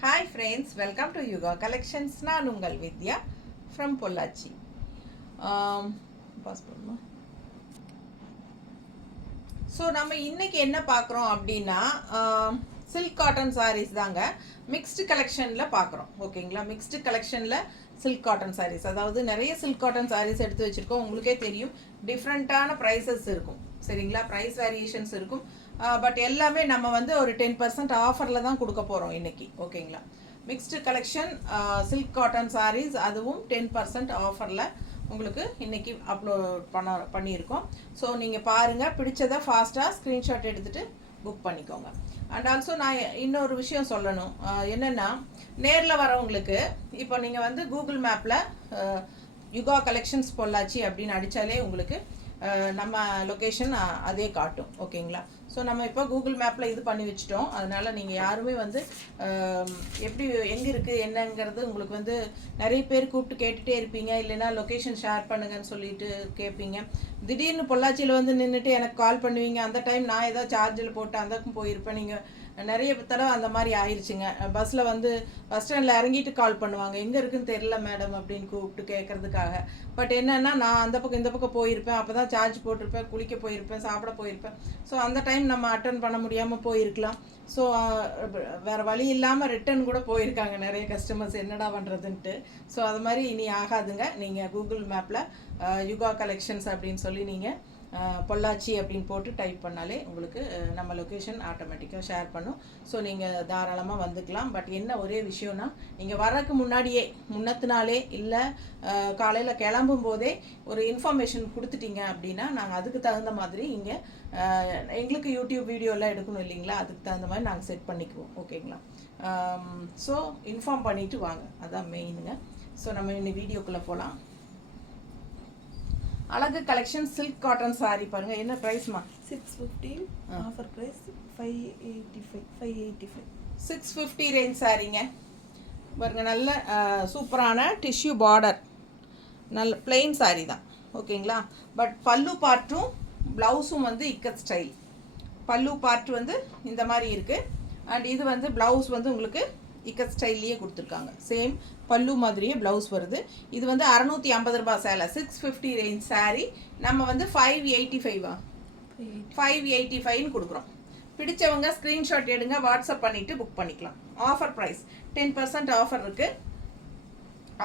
Hi friends, welcome to Yuga Collections. நான் உங்கள் வித்யா from Pollachi. Pass பண்ணுமா. ஸோ நம்ம இன்னைக்கு என்ன பார்க்குறோம் அப்படின்னா சில்க் காட்டன் சாரீஸ் தாங்க மிக்ஸ்டு கலெக்ஷனில் பார்க்குறோம். ஓகேங்களா, மிக்ஸ்டு கலெக்ஷனில் சில்க் காட்டன் சாரீஸ், அதாவது நிறைய சில்க் காட்டன் சாரீஸ் எடுத்து வச்சுருக்கோம். உங்களுக்கே தெரியும் டிஃப்ரெண்ட்டான ப்ரைஸஸ் இருக்கும். சரிங்களா, ப்ரைஸ் வேரியேஷன்ஸ் இருக்கும். பட் எல்லாமே நம்ம வந்து ஒரு 10% ஆஃபரில் தான் கொடுக்க போகிறோம் இன்றைக்கி. ஓகேங்களா, mixed collection silk cotton sarees, அதுவும் 10% ஆஃபரில் உங்களுக்கு இன்றைக்கி அப்லோட் பண்ணியிருக்கோம். ஸோ நீங்கள் பாருங்கள், பிடிச்சதை ஃபாஸ்ட்டாக ஸ்க்ரீன்ஷாட் எடுத்துகிட்டு புக் பண்ணிக்கோங்க. அண்ட் ஆல்சோ நான் இன்னொரு விஷயம் சொல்லணும். என்னென்னா, நேரில் வரவங்களுக்கு இப்போ நீங்கள் வந்து கூகுள் மேப்பில் யுகா கலெக்ஷன்ஸ் பொள்ளாச்சி அப்படின்னு அடித்தாலே உங்களுக்கு நம்ம லொக்கேஷன் அதே காட்டும். ஓகேங்களா, ஸோ நம்ம இப்போ கூகுள் மேப்பில் இது பண்ணி வச்சுட்டோம். அதனால் நீங்கள் யாருமே வந்து எப்படி எங்கே இருக்குது என்னங்கிறது உங்களுக்கு வந்து நிறைய பேர் கூப்பிட்டு கேட்டுகிட்டே இருப்பீங்க. இல்லைன்னா லொக்கேஷன் ஷேர் பண்ணுங்கன்னு சொல்லிட்டு கேட்பீங்க. திடீர்னு பொள்ளாச்சியில் வந்து நின்றுட்டு எனக்கு கால் பண்ணுவீங்க. அந்த டைம் நான் ஏதோ சார்ஜில் போட்டு அந்தக்கும் போயிருப்பேன். நீங்கள் நிறைய தடவை அந்த மாதிரி ஆயிடுச்சுங்க. பஸ்ஸில் வந்து பஸ் ஸ்டாண்டில் இறங்கிட்டு கால் பண்ணுவாங்க, எங்கே இருக்குன்னு தெரில மேடம் அப்படின்னு கூப்பிட்டு கேட்குறதுக்காக. பட் என்னென்னா, நான் அந்த பக்கம் இந்த பக்கம் போயிருப்பேன், அப்போ தான் சார்ஜ் போட்டிருப்பேன், குளிக்க போயிருப்பேன், சாப்பிட போயிருப்பேன். ஸோ அந்த டைம் நம்ம அட்டன் பண்ண முடியாமல் போயிருக்கலாம். ஸோ வேறு வழி இல்லாமல் ரிட்டன் கூட போயிருக்காங்க நிறைய கஸ்டமர்ஸ், என்னடா பண்ணுறதுன்ட்டு. ஸோ அது மாதிரி இனி ஆகாதுங்க. நீங்கள் கூகுள் மேப்பில் யுகா கலெக்ஷன்ஸ் அப்படின்னு சொல்லி நீங்கள் பொள்ளாச்சி அப்படின்னு போட்டு டைப் பண்ணாலே உங்களுக்கு நம்ம லொக்கேஷன் ஆட்டோமேட்டிக்காக ஷேர் பண்ணும். ஸோ நீங்கள் தாராளமாக வந்துக்கலாம். பட் என்ன ஒரே விஷயம்னா, நீங்கள் வர்றதுக்கு முன்னாடியே முன்னத்தினாலே இல்லை காலையில் கிளம்பும் போதே ஒரு இன்ஃபர்மேஷன் கொடுத்துட்டீங்க அப்படின்னா நாங்கள் அதுக்கு தகுந்த மாதிரி இங்கே எங்களுக்கு யூடியூப் வீடியோலாம் எடுக்கணும் இல்லைங்களா, அதுக்கு தகுந்த மாதிரி நாங்கள் செட் பண்ணிக்குவோம். ஓகேங்களா, ஸோ இன்ஃபார்ம் பண்ணிவிட்டு வாங்க, அதான் மெயினுங்க. ஸோ நம்ம இன்னும் வீடியோக்குள்ளே போகலாம். அழகு கலெக்ஷன் சில்க் காட்டன் சாரி பாருங்க. என்ன பிரைஸ்மா? 650. Offer price 585. 650 ரேஞ்ச் சாரிங்க பாருங்க. நல்ல சூப்பரான டிஷ்யூ பார்டர், நல்ல பிளெயின் சாரி தான். ஓகேங்களா, பட் பல்லு பார்ட்டும் ப்ளவுஸும் வந்து இக்கட் ஸ்டைல். பல்லு பார்ட் வந்து இந்த மாதிரி இருக்குது. அண்ட் இது வந்து ப்ளவுஸ் வந்து உங்களுக்கு இக்கட் ஸ்டைல்லையே கொடுத்துருக்காங்க. சேம் பல்லு மாதிரியே ப்ளவுஸ் வருது. இது வந்து 650 ரூபாய் சேலை. 650 ரேஞ்ச் சாரீ நம்ம வந்து 585 கொடுக்குறோம். பிடிச்சவங்க ஸ்க்ரீன்ஷாட் எடுங்க, வாட்ஸ்அப் பண்ணிவிட்டு புக் பண்ணிக்கலாம். ஆஃபர் ப்ரைஸ் 10% ஆஃபர் இருக்குது.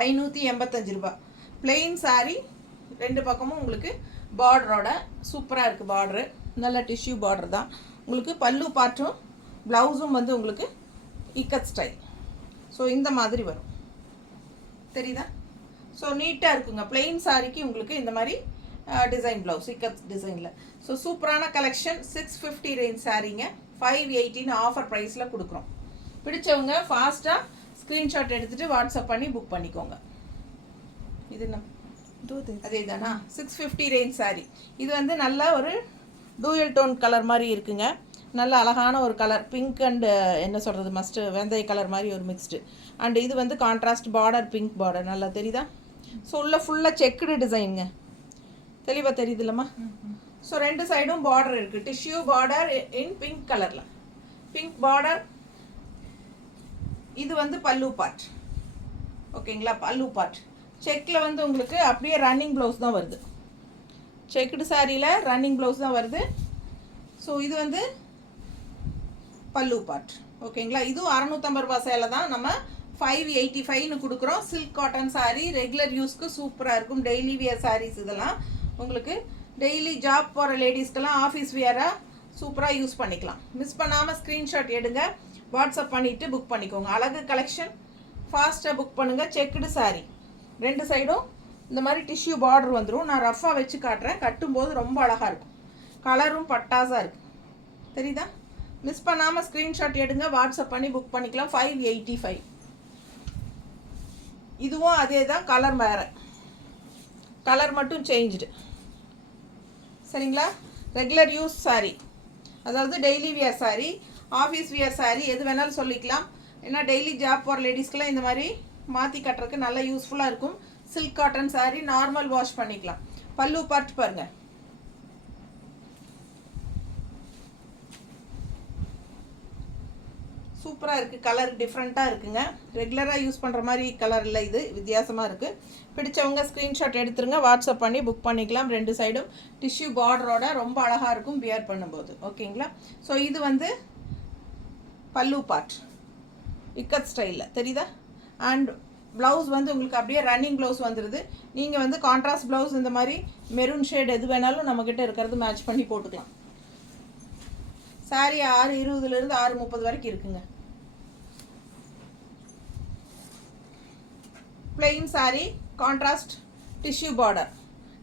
585 ரூபா. பிளெயின் சாரீ, ரெண்டு பக்கமும் உங்களுக்கு பார்டரோட சூப்பராக இருக்குது. பார்டரு நல்ல டிஷ்யூ பார்டர் தான். உங்களுக்கு பல்லு பார்ட்டும் ப்ளவுஸும் வந்து உங்களுக்கு இக்கட் ஸ்டைல். ஸோ இந்த மாதிரி வரும், தெரியுதா? ஸோ நீட்டாக இருக்குங்க. பிளெயின் சாரிக்கு உங்களுக்கு இந்த மாதிரி டிசைன் ப்ளவுஸ் இக்கட் டிசைனில். ஸோ சூப்பரான கலெக்ஷன். 650 ரேஞ்ச் சாரீங்க. 580 ஆஃபர் ப்ரைஸில் கொடுக்குறோம். பிடிச்சவங்க ஃபாஸ்ட்டாக ஸ்க்ரீன்ஷாட் எடுத்துகிட்டு வாட்ஸ்அப் பண்ணி புக் பண்ணிக்கோங்க. இது என்ன அதே தானா? 650 ரேஞ்ச் சாரீ. இது வந்து நல்ல ஒரு டூயல் டோன் கலர் மாதிரி இருக்குங்க. நல்ல அழகான ஒரு கலர், பிங்க் அண்டு என்ன சொல்கிறது, மஸ்ட்டு வெந்தய கலர் மாதிரி ஒரு மிக்ஸ்டு. அண்ட் இது வந்து கான்ட்ராஸ்ட் பார்டர், பிங்க் பார்டர், நல்லா தெரியுதா? ஸோ உள்ள ஃபுல்லாக செக்குடு டிசைனுங்க, தெளிவாக தெரியுது இல்லைம்மா? ஸோ ரெண்டு சைடும் பார்டர் இருக்குது. டிஷ்யூ பார்டர் இன் பிங்க் கலரில், பிங்க் பார்டர். இது வந்து பல்லு பார்ட். ஓகேங்களா, பல்லு பார்ட் செக்கில் வந்து உங்களுக்கு அப்படியே ரன்னிங் ப்ளவுஸ் தான் வருது. செக்குடு சாரியில் ரன்னிங் ப்ளவுஸ் தான் வருது. ஸோ இது வந்து பல்லு பார்ட். ஓகேங்களா, இதுவும் 650 ரூபா சேலை தான். நம்ம 585 கொடுக்குறோம். சில்க் காட்டன் சாரீ, ரெகுலர் யூஸ்க்கு சூப்பராக இருக்கும். டெய்லி வியர் சாரீஸ் இதெல்லாம் உங்களுக்கு டெய்லி ஜாப் போகிற லேடிஸ்க்கெல்லாம் ஆஃபீஸ் வியராக சூப்பராக யூஸ் பண்ணிக்கலாம். மிஸ் பண்ணாமல் ஸ்க்ரீன்ஷாட் எடுங்க, வாட்ஸ்அப் பண்ணிவிட்டு புக் பண்ணிக்கோங்க. அழகு கலெக்ஷன், ஃபாஸ்ட்டாக புக் பண்ணுங்கள். செக்குடு சாரீ, ரெண்டு சைடும் இந்த மாதிரி டிஷ்யூ பார்டர் வந்துடும். நான் ரஃப்பாக வச்சு காட்டுறேன், கட்டும்போது ரொம்ப அழகாக இருக்கும். கலரும் பட்டாஸாக இருக்குது, தெரியுதா? மிஸ் பண்ணாமல் ஸ்க்ரீன்ஷாட் எடுங்க, வாட்ஸ்அப் பண்ணி புக் பண்ணிக்கலாம். 585. இதுவும் அதே தான், கலர் வேறு, கலர் மட்டும் சேஞ்சுடு. சரிங்களா, ரெகுலர் யூஸ் சாரீ, அதாவது daily wear sari, office wear sari, எது வேணாலும் சொல்லிக்கலாம். ஏன்னா டெய்லி ஜாப் போகிற லேடிஸ்க்கெலாம் இந்த மாதிரி மாற்றி கட்டுறதுக்கு நல்லா யூஸ்ஃபுல்லாக இருக்கும். Silk cotton sari, normal wash பண்ணிக்கலாம். பல்லு பார்ட் பாருங்கள். சூப்பராக இருக்குது. கலர் டிஃப்ரெண்ட்டாக இருக்குங்க. ரெகுலராக யூஸ் பண்ணுற மாதிரி கலர் இல்லை, இது வித்தியாசமாக இருக்குது. பிடிச்சவங்க ஸ்க்ரீன்ஷாட் எடுத்துருங்க, வாட்ஸ்அப் பண்ணி புக் பண்ணிக்கலாம். 2 சைடும் டிஷ்யூ பார்டரோட ரொம்ப அழகாக இருக்கும் வியர் பண்ணும்போது. ஓகேங்களா? ஸோ இது வந்து பல்லு பார்ட் இக்கத் ஸ்டைலில் தெரியுதா? அண்ட் ப்ளவுஸ் வந்து உங்களுக்கு அப்படியே ரன்னிங் ப்ளவுஸ் வந்துடுது. நீங்கள் வந்து கான்ட்ராஸ்ட் ப்ளவுஸ் இந்த மாதிரி மெரூன் ஷேட் எது வேணாலும் நம்மக்கிட்ட இருக்கிறது மேட்ச் பண்ணி போட்டுக்கலாம். சாரீ 6:20 6:30 வரைக்கும் இருக்குங்க. Plain sari, contrast tissue border,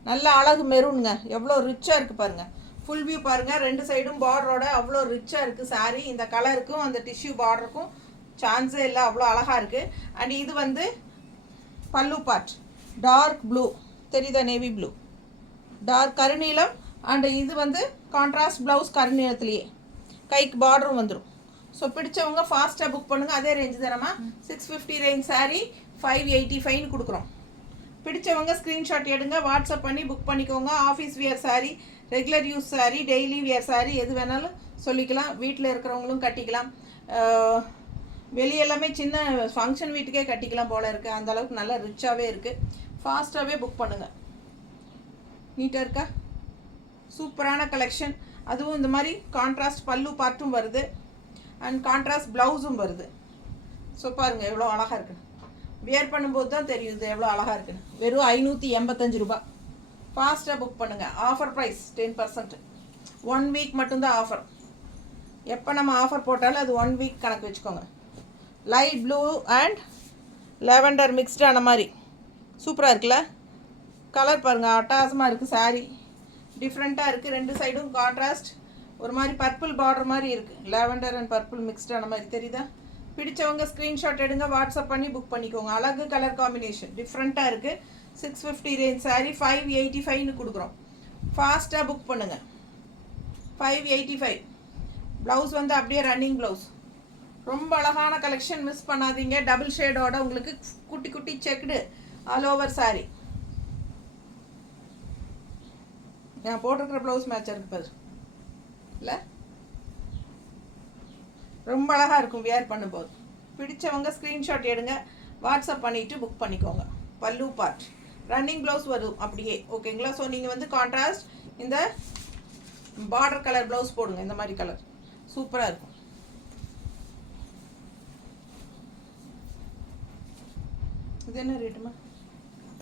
நல்ல அழகு மெரூனுங்க. எவ்வளோ ரிச்சாக இருக்குது பாருங்கள். ஃபுல் வியூ பாருங்கள். 2 சைடும் பார்டரோட அவ்வளோ ரிச்சாக இருக்குது சாரீ. இந்த கலருக்கும் அந்த டிஷ்யூ பார்டருக்கும் சான்ஸே இல்லை, அவ்வளோ அழகாக இருக்குது. அண்ட் இது வந்து பல்லு பார்ட் டார்க் ப்ளூ தெரியுதா? நேவி ப்ளூ டார்க் கருநீலம். அண்ட் இது வந்து கான்ட்ராஸ்ட் ப்ளவுஸ் கருநீளத்துலேயே கைக்கு பார்டரும் வந்துடும். ஸோ பிடிச்சவங்க ஃபாஸ்ட்டாக புக் பண்ணுங்கள். அதே ரேஞ்சு தானம்மா, 650 ரேஞ்ச் சாரீ 585 கொடுக்குறோம். பிடிச்சவங்க ஸ்க்ரீன்ஷாட் எடுங்க, வாட்ஸ்அப் பண்ணி புக் பண்ணிக்கோங்க. Office wear sari, regular use sari, daily wear sari எது வேணாலும் சொல்லிக்கலாம். வீட்டில் இருக்கிறவங்களும் கட்டிக்கலாம். வெளியெல்லாமே சின்ன ஃபங்க்ஷன் வீட்டுக்கே கட்டிக்கலாம் போல் இருக்குது. அந்தளவுக்கு நல்லா ரிச்சாகவே இருக்குது. ஃபாஸ்ட்டாகவே புக் பண்ணுங்கள். நீட்டாக இருக்கா? சூப்பரான கலெக்ஷன். அதுவும் இந்த மாதிரி கான்ட்ராஸ்ட் பல்லு பார்ட்டும் வருது அண்ட் கான்ட்ராஸ்ட் ப்ளவுஸும் வருது. ஸோ பாருங்கள் எவ்வளோ அழகாக இருக்குன்னு. வியர் பண்ணும்போது தான் தெரியும் இது எவ்வளோ அழகாக இருக்குன்னு. வெறும் 585 ரூபா. ஃபாஸ்ட்டாக புக் பண்ணுங்கள். Offer price 10%. 1 வீக் மட்டும்தான் ஆஃபர். எப்போ நம்ம ஆஃபர் போட்டாலும் அது 1 வீக் கணக்கு வச்சுக்கோங்க. லைட் ப்ளூ அண்ட் லாவெண்டர் மிக்ஸ்டான மாதிரி சூப்பராக இருக்குல்ல? கலர் பாருங்கள், அட்டகாசமாக இருக்குது. சாரீ டிஃப்ரெண்ட்டாக இருக்குது. 2 சைடும் கான்ட்ராஸ்ட் ஒரு மாதிரி பர்பிள் பார்டர் மாதிரி இருக்குது. லாவெண்டர் அண்ட் பர்பிள் மிக்ஸ்டான மாதிரி தெரியுதா? பிடிச்சவங்க ஸ்க்ரீன்ஷாட் எடுங்க, வாட்ஸ்அப் பண்ணி புக் பண்ணிக்கோங்க. அழகு கலர் காம்பினேஷன் டிஃப்ரெண்ட்டாக இருக்குது. 650 ரேஞ்ச் சாரீ 585 கொடுக்குறோம். ஃபாஸ்ட்டாக புக் பண்ணுங்கள். 585. ப்ளவுஸ் வந்து அப்படியே ரன்னிங் ப்ளவுஸ். ரொம்ப அழகான கலெக்ஷன், மிஸ் பண்ணாதீங்க. டபுள் ஷேடோட உங்களுக்கு குட்டி குட்டி செக்குடு ஆல் ஓவர் சாரீ. நான் போட்டிருக்கிற ப்ளவுஸ் மேட்சாக இருக்குது பாரு இல்லை? ரொம்ப அழகாக இருக்கும் வியர் பண்ணும்போது. பிடிச்சவங்க ஸ்க்ரீன்ஷாட் எடுங்க, வாட்ஸ்அப் பண்ணிவிட்டு புக் பண்ணிக்கோங்க. பல்லு பார்ட் ரன்னிங் ப்ளவுஸ் வரும் அப்படியே. ஓகேங்களா? ஸோ நீங்கள் வந்து கான்ட்ராஸ்ட் இந்த பார்டர் கலர் ப்ளவுஸ் போடுங்க. இந்த மாதிரி கலர் சூப்பராக இருக்கும். இது என்ன ரேட்டுமா?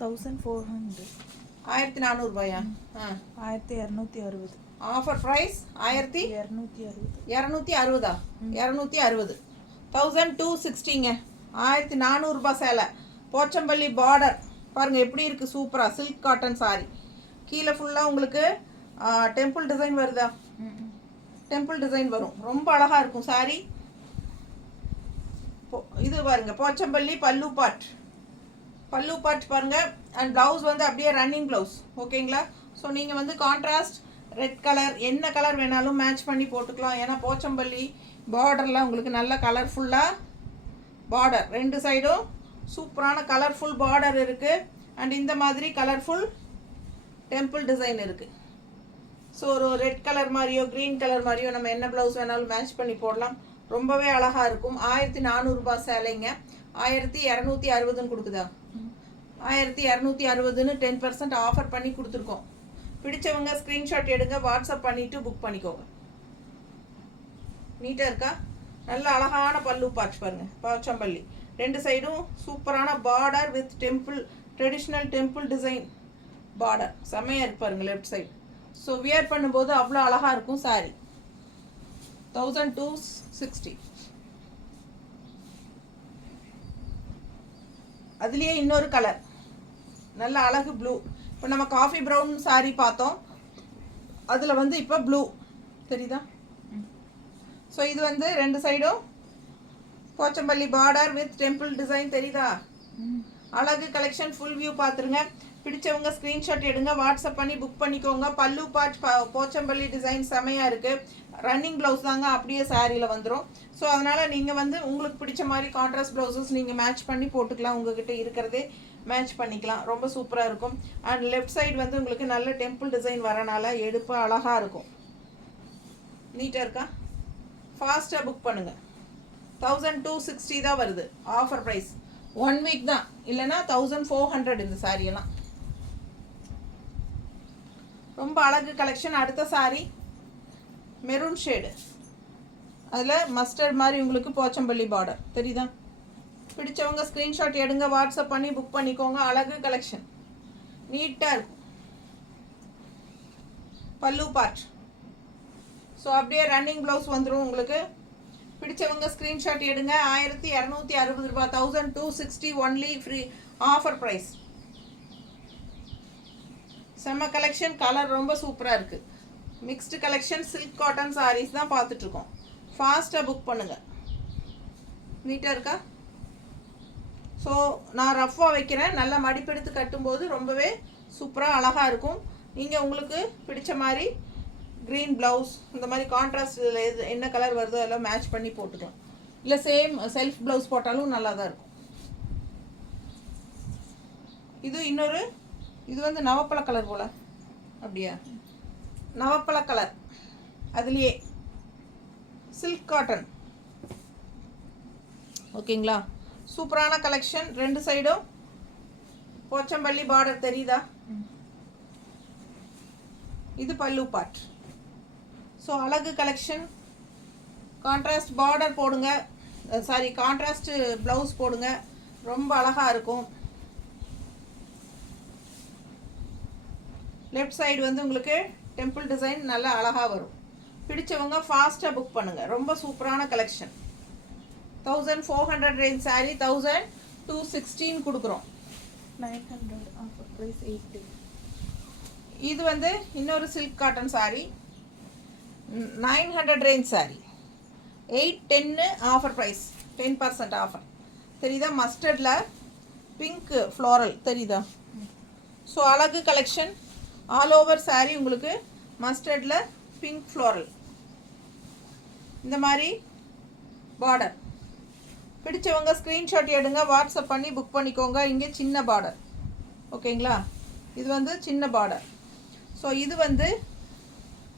1400. 1400 ரூபாயா? 1260. Offer price 1260. 260. 260. 1260ங்க. 1400 ரூபாய் சேலை. போச்சம்பள்ளி பார்டர் பாருங்கள் எப்படி இருக்குது. சூப்பராக சில்க் காட்டன் சாரி. கீழே ஃபுல்லாக உங்களுக்கு டெம்பிள் டிசைன் வருதா? டெம்பிள் டிசைன் வரும். ரொம்ப அழகாக இருக்கும் சாரி. இது பாருங்க போச்சம்பள்ளி பல்லு பார்ட். பல்லு பார்ட் பாருங்கள். அண்ட் ப்ளவுஸ் வந்து அப்படியே ரன்னிங் ப்ளவுஸ். ஓகேங்களா? ஸோ நீங்கள் வந்து கான்ட்ராஸ்ட் ரெட் கலர் என்ன கலர் வேணாலும் மேட்ச் பண்ணி போட்டுக்கலாம். ஏன்னா போச்சம்பள்ளி பார்டரில் உங்களுக்கு நல்ல கலர்ஃபுல்லாக பார்டர் 2 சைடும் சூப்பரான கலர்ஃபுல் பார்டர் இருக்குது. அண்ட் இந்த மாதிரி கலர்ஃபுல் டெம்பிள் டிசைன் இருக்குது. ஸோ ஒரு ரெட் கலர் மாதிரியோ க்ரீன் கலர் மாதிரியோ நம்ம என்ன ப்ளவுஸ் வேணாலும் மேட்ச் பண்ணி போடலாம். ரொம்பவே அழகாக இருக்கும். 1400 ரூபாய் சேலைங்க. 1260ன்னு கொடுக்குதா? 1260ன்னு 10% ஆஃபர் பண்ணி கொடுத்துருக்கோம். பிடிச்சவங்க ஸ்க்ரீன்ஷாட் எடுங்க, வாட்ஸ்அப் பண்ணிவிட்டு புக் பண்ணிக்கோங்க. நீட்டாக இருக்கா? நல்ல அழகான பல்லு பார்ட் பாருங்கள். போச்சம்பள்ளி 2 சைடும் சூப்பரான border with temple traditional temple design border. செம்மையாக இருக்கு பாருங்கள் லெஃப்ட் சைடு. ஸோ வியர் பண்ணும்போது அவ்வளோ அழகாக இருக்கும் சாரி. 1260. அதுலேயே இன்னொரு கலர் நல்ல அழகு ப்ளூ. இப்போ நம்ம காஃபி ப்ரௌன் சாரி பார்த்தோம், அதில் வந்து இப்போ ப்ளூ தெரியுதா? ஸோ இது வந்து 2 சைடும் Pochampalli border with temple design தெரியுதா? அழகு கலெக்ஷன். ஃபுல் வியூ பார்த்துருங்க. பிடிச்சவங்க ஸ்க்ரீன்ஷாட் எடுங்க, வாட்ஸ்அப் பண்ணி புக் பண்ணிக்கோங்க. பல்லு பார்ட் போச்சம்பள்ளி டிசைன் செமையாக இருக்குது. ரன்னிங் ப்ளவுஸ் தாங்க அப்படியே சாரியில் வந்துடும். ஸோ அதனால் நீங்கள் வந்து உங்களுக்கு பிடிச்ச மாதிரி கான்ட்ராஸ்ட் ப்ளவுசஸ் நீங்கள் மேட்ச் பண்ணி போட்டுக்கலாம். உங்ககிட்ட இருக்கிறதே மேட்ச் பண்ணிக்கலாம். ரொம்ப சூப்பராக இருக்கும். அண்ட் லெஃப்ட் சைடு வந்து உங்களுக்கு நல்ல டெம்பிள் டிசைன் வரனால எடுப்பு அழகாக இருக்கும். நீட்டாக இருக்கா? ஃபாஸ்ட்டாக புக் பண்ணுங்கள். 1260 தான் வருது ஆஃபர் ப்ரைஸ். 1 வீக் தான், இல்லைன்னா 1400 இந்த சாரியெல்லாம். ரொம்ப அழகு கலெக்ஷன். அடுத்த சாரி மெரூன் ஷேடு, அதில் மஸ்டர்ட் மாதிரி உங்களுக்கு போச்சம்பள்ளி பார்டர் தெரியுதா? பிடிச்சவங்க ஸ்க்ரீன்ஷாட் எடுங்க, வாட்ஸ்அப் பண்ணி புக் பண்ணிக்கோங்க. அழகு கலெக்ஷன், நீட்டாக இருக்கும். பல்லு பார்ட். ஸோ அப்படியே ரன்னிங் ப்ளவுஸ் வந்துடும் உங்களுக்கு. பிடிச்சவங்க ஸ்க்ரீன்ஷாட் எடுங்க. 1260 ரூபா, 1260 ஒன்லி, ஃப்ரீ ஆஃபர் ப்ரைஸ். செம்ம கலெக்ஷன், கலர் ரொம்ப சூப்பராக இருக்குது. Mixed collection, silk cotton sarees தான் பார்த்துட்ருக்கோம். ஃபாஸ்ட்டாக புக் பண்ணுங்கள். நீட்டாக இருக்கா? ஸோ நான் ரஃப்பாக வைக்கிறேன், நல்லா மடிப்பெடுத்து கட்டும்போது ரொம்பவே சூப்பராக அழகாக இருக்கும். நீங்கள் உங்களுக்கு பிடிச்ச மாதிரி க்ரீன் ப்ளவுஸ், இந்த மாதிரி கான்ட்ராஸ்ட் எது என்ன கலர் வருதோ அதெல்லாம் மேட்ச் பண்ணி போட்டுக்கலாம். இல்லை சேம் செல்ஃப் ப்ளவுஸ் போட்டாலும் நல்லா தான் இருக்கும். இது இன்னொரு, இது வந்து நவப்பழ கலர் போல், அப்படியா? நவப்பழ கலர், அதுலேயே சில்க் காட்டன். ஓகேங்களா? சூப்பரான கலெக்ஷன். 2 சைடும் போச்சம்பள்ளி பார்டர் தெரியுதா? இது பல்லு பார்ட். ஸோ அழகு கலெக்ஷன். கான்ட்ராஸ்ட் பார்டர் போடுங்க, சாரி கான்ட்ராஸ்ட் ப்ளவுஸ் போடுங்க, ரொம்ப அழகாக இருக்கும். லெஃப்ட் சைடு வந்து உங்களுக்கு டெம்பிள் டிசைன் நல்லா அழகாக வரும். பிடிச்சவங்க ஃபாஸ்ட்டாக புக் பண்ணுங்கள். ரொம்ப சூப்பரான கலெக்ஷன். 1400 ரேஞ்ச் சாரீ 1216 கொடுக்குறோம். 900 ஆஃபர் ப்ரைஸ் 80. இது வந்து இன்னொரு silk cotton saree, 900 range saree, 810 offer price, 10% offer. தெரியுதா? மஸ்டர்டில் பிங்க் ஃப்ளோரல் தெரியுதா? ஸோ அழகு கலெக்ஷன். ஆல் ஓவர் சாரீ உங்களுக்கு மஸ்டர்டில் பிங்க் ஃப்ளோரல், இந்த மாதிரி பார்டர். பிடிச்சவங்க ஸ்க்ரீன்ஷாட் எடுங்க, வாட்ஸ்அப் பண்ணி புக் பண்ணிக்கோங்க. இங்கே சின்ன பார்டர், ஓகேங்களா? இது வந்து சின்ன பார்டர். ஸோ இது வந்து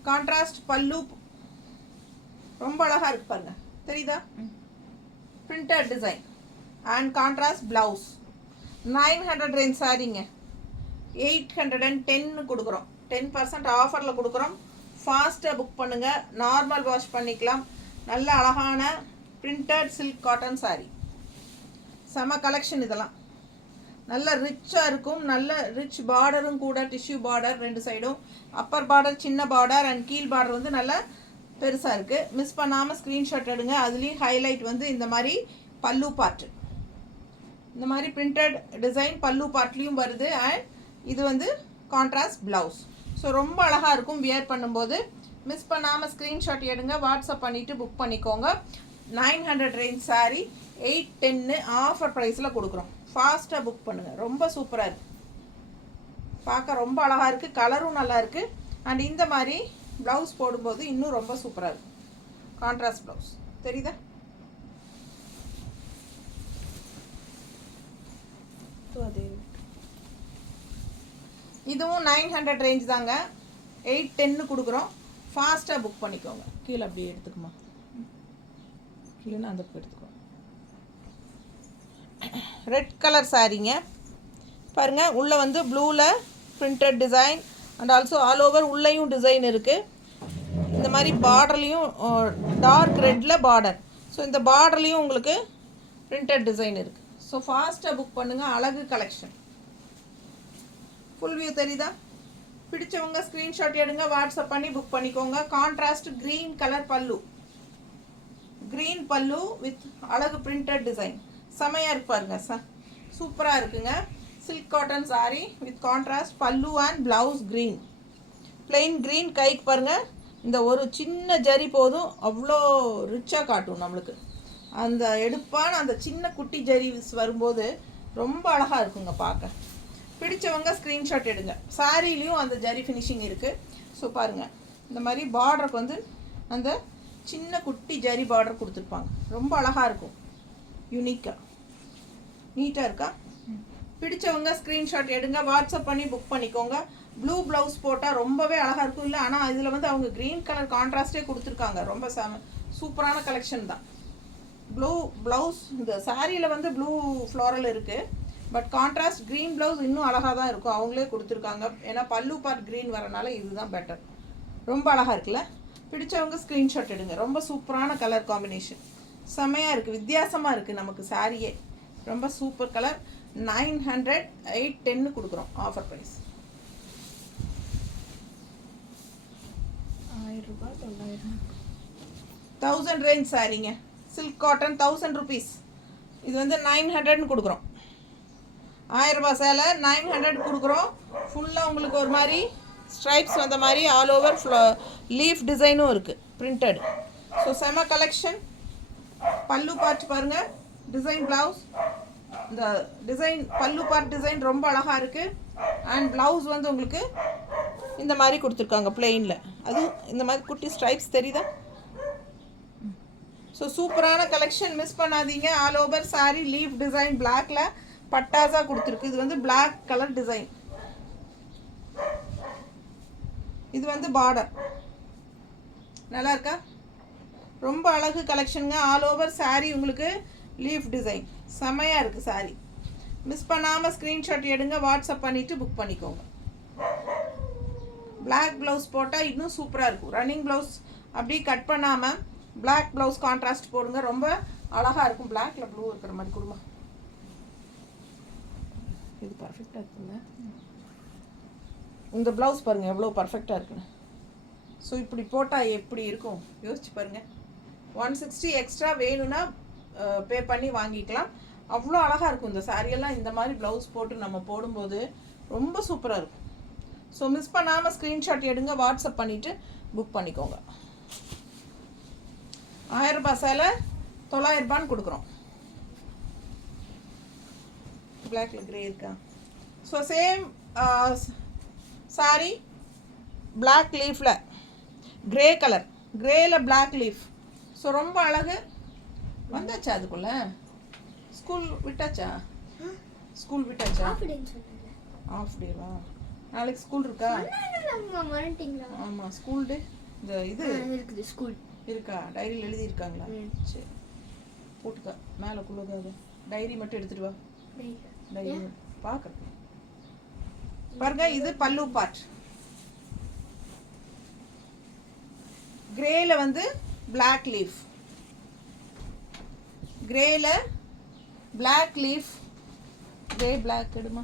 கான்ட்ராஸ்ட் பல்லு, ரொம்ப அழகாக இருக்கு பாருங்க, தெரியுதா? Printed design and contrast blouse. 900 range சாரீங்க, 810 கொடுக்குறோம். 10% ஆஃபரில் கொடுக்குறோம். ஃபாஸ்ட்டாக புக் பண்ணுங்கள். நார்மல் வாஷ் பண்ணிக்கலாம். நல்ல அழகான பிரிண்டட் சில்க் காட்டன் சாரீ. செம கலெக்ஷன். இதெல்லாம் நல்ல ரிச்சாக இருக்கும். நல்ல ரிச் பார்டரும் கூட, டிஷ்யூ பார்டர் 2 சைடும். அப்பர் பார்டர் சின்ன பார்டர் அண்ட் கீழ் பார்டர் வந்து நல்லா பெருசாக இருக்குது. மிஸ் பண்ணாமல் ஸ்க்ரீன்ஷாட் எடுங்க. அதுலேயும் ஹைலைட் வந்து இந்த மாதிரி பல்லு பார்ட்டு, இந்த மாதிரி பிரிண்டட் டிசைன் பல்லு பார்ட்லேயும் வருது. அண்ட் இது வந்து கான்ட்ராஸ்ட் ப்ளவுஸ். ஸோ ரொம்ப அழகாக இருக்கும் வியர் பண்ணும்போது. மிஸ் பண்ணாமல் ஸ்க்ரீன்ஷாட் எடுங்க, வாட்ஸ்அப் பண்ணிவிட்டு புக் பண்ணிக்கோங்க. 900 ரேஞ்ச் சாரீ 810 ஆஃபர் ப்ரைஸில் கொடுக்குறோம். ஃபாஸ்ட்டாக புக் பண்ணுங்கள். ரொம்ப சூப்பராக இருக்குது, பார்க்க ரொம்ப அழகாக இருக்குது, கலரும் நல்லா இருக்குது. அண்ட் இந்த மாதிரி ப்ளவுஸ் போடும்போது இன்னும் ரொம்ப சூப்பராக இருக்கும். கான்ட்ராஸ்ட் ப்ளவுஸ் தெரியுதா? அதே இதுவும் 900 ரேஞ்ச் தாங்க, 810 கொடுக்குறோம். ஃபாஸ்ட்டாக புக் பண்ணிக்கோங்க. கீழே அப்படியே எடுத்துக்குமா, கீழே அந்த எடுத்துக்கோ. ரெட் கலர் சாரீங்க பாருங்கள். உள்ளே வந்து ப்ளூவில் printed design and also all over உள்ளேயும் டிசைன் இருக்குது. இந்த மாதிரி பார்டர்லேயும் டார்க் ரெட்டில் பார்டர். ஸோ இந்த பார்டர்லேயும் உங்களுக்கு பிரிண்டட் டிசைன் இருக்குது. ஸோ ஃபாஸ்ட்டாக புக் பண்ணுங்கள். அழகு கலெக்ஷன். ஃபுல் வியூ தெரியுதா? பிடிச்சவங்க ஸ்க்ரீன்ஷாட் எடுங்க, வாட்ஸ்அப் பண்ணி புக் பண்ணிக்கோங்க. கான்ட்ராஸ்ட் க்ரீன் கலர் பல்லு, க்ரீன் பல்லு வித் அழகு பிரிண்டட் டிசைன். செமையாக இருக்கு பாருங்க, சூப்பராக இருக்குங்க. Silk cotton sari with contrast பல்லு and blouse green, plain green. கைக்கு பாருங்கள், இந்த ஒரு சின்ன ஜரி போதும் அவ்வளோ ரிச்சாக காட்டும் நம்மளுக்கு. அந்த எடுப்பான அந்த சின்ன குட்டி ஜரி வரும்போது ரொம்ப அழகாக இருக்குங்க பார்க்க. பிடிச்சவங்க ஸ்க்ரீன்ஷாட் எடுங்க. சாரீலையும் அந்த ஜரி ஃபினிஷிங் இருக்குது. ஸோ பாருங்கள், இந்த மாதிரி பார்டருக்கு வந்து அந்த சின்ன குட்டி ஜரி பார்டர் கொடுத்துருப்பாங்க. ரொம்ப அழகாக இருக்கும், யூனிக்காக, நீட்டாக இருக்கா? பிடிச்சவங்க ஸ்க்ரீன்ஷாட் எடுங்க, வாட்ஸ்அப் பண்ணி புக் பண்ணிக்கோங்க. ப்ளூ ப்ளவுஸ் போட்டால் ரொம்பவே அழகாக இருக்கும். இல்லை ஆனால் இதில் வந்து அவங்க க்ரீன் கலர் கான்ட்ராஸ்டே கொடுத்துருக்காங்க. ரொம்ப சூப்பரான கலெக்ஷன் தான். ப்ளூ ப்ளவுஸ் இந்த சாரியில் வந்து ப்ளூ ஃப்ளோரல் இருக்குது. பட் கான்ட்ராஸ்ட் க்ரீன் ப்ளவுஸ் இன்னும் அழகாக தான் இருக்கும். அவங்களே கொடுத்துருக்காங்க. ஏன்னா பல்லு பார்ட் க்ரீன் வரனால இதுதான் பெட்டர். ரொம்ப அழகாக இருக்குல்ல. பிடிச்சவங்க ஸ்க்ரீன்ஷாட் எடுங்க. ரொம்ப சூப்பரான கலர் காம்பினேஷன். செம்மையாக இருக்குது. வித்தியாசமாக இருக்குது நமக்கு சாரியே. ரொம்ப சூப்பர் கலர். 900 810 கொடுக்குறோம் ஆஃபர் ப்ரைஸ். 1000 ரூபாய் 900. 1000 ரேஞ்ச் சாரிங்க. Silk cotton 1000 rupees. இது வந்து 900ன்னு கொடுக்குறோம். 1000 ரூபாய் சேலை 900 கொடுக்குறோம். ஃபுல்லாக உங்களுக்கு ஒரு மாதிரி ஸ்ட்ரைப்ஸ் வந்த மாதிரி ஆல் ஓவர் லீஃப் டிசைனும் இருக்குது பிரிண்டட். ஸோ செம கலெக்ஷன். பல்லு பார்ட் பாருங்கள். Design blouse. இந்த டிசைன் பல்லு பார்ட் டிசைன் ரொம்ப அழகாக இருக்குது. அண்ட் ப்ளவுஸ் வந்து உங்களுக்கு இந்த மாதிரி கொடுத்துருக்காங்க பிளெயினில். அதுவும் இந்த மாதிரி குட்டி ஸ்ட்ரைப்ஸ் தெரியுதா? ஸோ சூப்பரான கலெக்ஷன். மிஸ் பண்ணாதீங்க. All over sorry leaf design பிளாக்ல பட்டாஸாக கொடுத்துருக்கு. இது வந்து பிளாக் கலர் டிசைன். இது வந்து பார்டர். நல்லா இருக்கா? ரொம்ப அழகு கலெக்ஷனுங்க. ஆல் ஓவர் சாரி உங்களுக்கு லீஃப் டிசைன். செமையாக இருக்குது சாரி. மிஸ் பண்ணாமல் ஸ்க்ரீன்ஷாட் எடுங்க. வாட்ஸ்அப் பண்ணிவிட்டு புக் பண்ணிக்கோங்க. பிளாக் ப்ளவுஸ் போட்டால் இன்னும் சூப்பராக இருக்கும். ரன்னிங் ப்ளவுஸ் அப்படியே கட் பண்ணாமல் பிளாக் ப்ளவுஸ் கான்ட்ராஸ்ட் போடுங்க. ரொம்ப அழகாக இருக்கும். பிளாக்ல ப்ளூ இருக்கிற மாதிரி கொடுமா. இது பர்ஃபெக்டாக இருக்குங்க. இந்த ப்ளவுஸ் பாருங்கள் எவ்வளோ பர்ஃபெக்டாக இருக்குன்னு. ஸோ இப்படி போட்டால் எப்படி இருக்கும் யோசிச்சு பாருங்கள். 160 எக்ஸ்ட்ரா வேணும்னா பே பண்ணி வாங்கிக்கலாம். அவ்வளோ அழகாக இருக்கும் இந்த சாரியெல்லாம். இந்த மாதிரி ப்ளவுஸ் போட்டு நம்ம போடும்போது ரொம்ப சூப்பராக இருக்கும். ஸோ மிஸ் பண்ணாமல் ஸ்க்ரீன்ஷாட் எடுங்க. வாட்ஸ்அப் பண்ணிவிட்டு புக் பண்ணிக்கோங்க. 1000 ரூபாய் சேலை 900 ரூபான்னு கொடுக்குறோம். பிளாக்ல கிரே இருக்கா? ஸோ சேம் சாரி பிளாக் லீஃபில் கிரே கலர். கிரேல பிளாக் லீஃப். ஸோ ரொம்ப அழகு. வந்தாச்சா அதுக்குள்ள? ஸ்கூல் விட்டாச்சா? ஸ்கூல் விட்டாச்சா? ஆஃப் டேவா? நாளைக்கு ஸ்கூல் இருக்கா? ஆமாம் ஸ்கூல் டே. இந்த இது இருக்குது ஸ்கூல் இருக்கா? டைரியில் எழுதியிருக்காங்களா? சரி போட்டுக்கா. மேலே குள்ளதாக டைரி மட்டும் எடுத்துகிட்டு வா. டைரி பார்க்க பாருங்க. இது பல்லு பார்ட். கிரேல வந்து பிளாக் லீஃப். கிரேல பிளாக் லீஃப். கிரே பிளாக் எடுமா.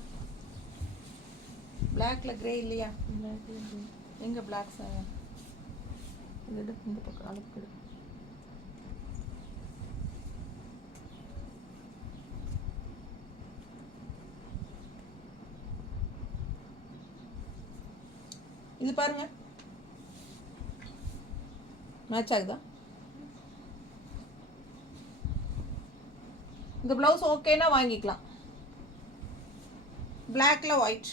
பிளாக்ல கிரே இல்லையா? எங்க பிளாக் சார்? இந்த பக்கம் அளவுக்கு எடு. இது பாருங்க மேட்ச் ஆகுதா? இந்த ப்ளவுஸ் ஓகேனா வாங்கிக்கலாம். பிளாக்ல ஒயிட்.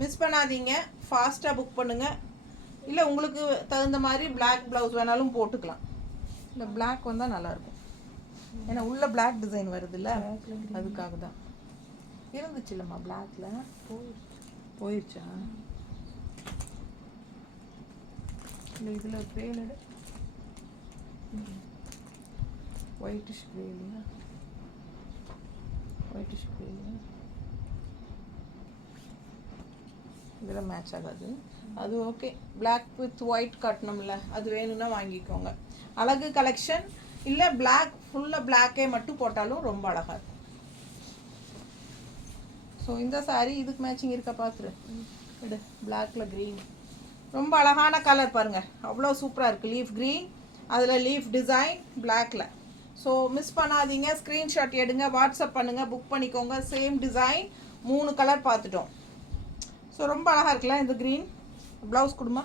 மிஸ் பண்ணாதீங்க. ஃபாஸ்ட்டாக புக் பண்ணுங்கள். இல்லை உங்களுக்கு தகுந்த மாதிரி பிளாக் ப்ளவுஸ் வேணாலும் போட்டுக்கலாம். இல்லை பிளாக் வந்தால் நல்லாயிருக்கும். ஏன்னா உள்ள பிளாக் டிசைன் வருதுல்ல, அதுக்காக தான். இருந்துச்சு இல்லைம்மா பிளாக்ல? போயிடுச்சா? இல்லை இதில் க்ரேல ஒயிட்டிஷ் க்ரே இல்லையா? ஒயிட்டிஷ் க்ரே இல்லையா? இதில் மேட்ச் ஆகாது. அது ஓகே. பிளாக் வித் ஒயிட் காட்டணும்ல, அது வேணும்னா வாங்கிக்கோங்க. அழகு கலெக்ஷன். இல்லை பிளாக் ஃபுல்லாக பிளாக்கே மட்டும் போட்டாலும் ரொம்ப அழகாக இருக்கும். ஸோ இந்த சாரீ இதுக்கு மேட்சிங் இருக்கா பார்த்துரு. இது பிளாக்ல க்ரீன். ரொம்ப அழகான கலர் பாருங்கள். அவ்வளோ சூப்பராக இருக்குது. லீஃப் க்ரீன், அதில் லீஃப் டிசைன் பிளாக்ல. ஸோ மிஸ் பண்ணாதீங்க. ஸ்க்ரீன்ஷாட் எடுங்க. வாட்ஸ்அப் பண்ணுங்கள். புக் பண்ணிக்கோங்க. சேம் டிசைன் 3 கலர் பார்த்துட்டோம். ஸோ ரொம்ப அழகாக இருக்குல்ல இந்த க்ரீன். ப்ளவுஸ் கொடுமா.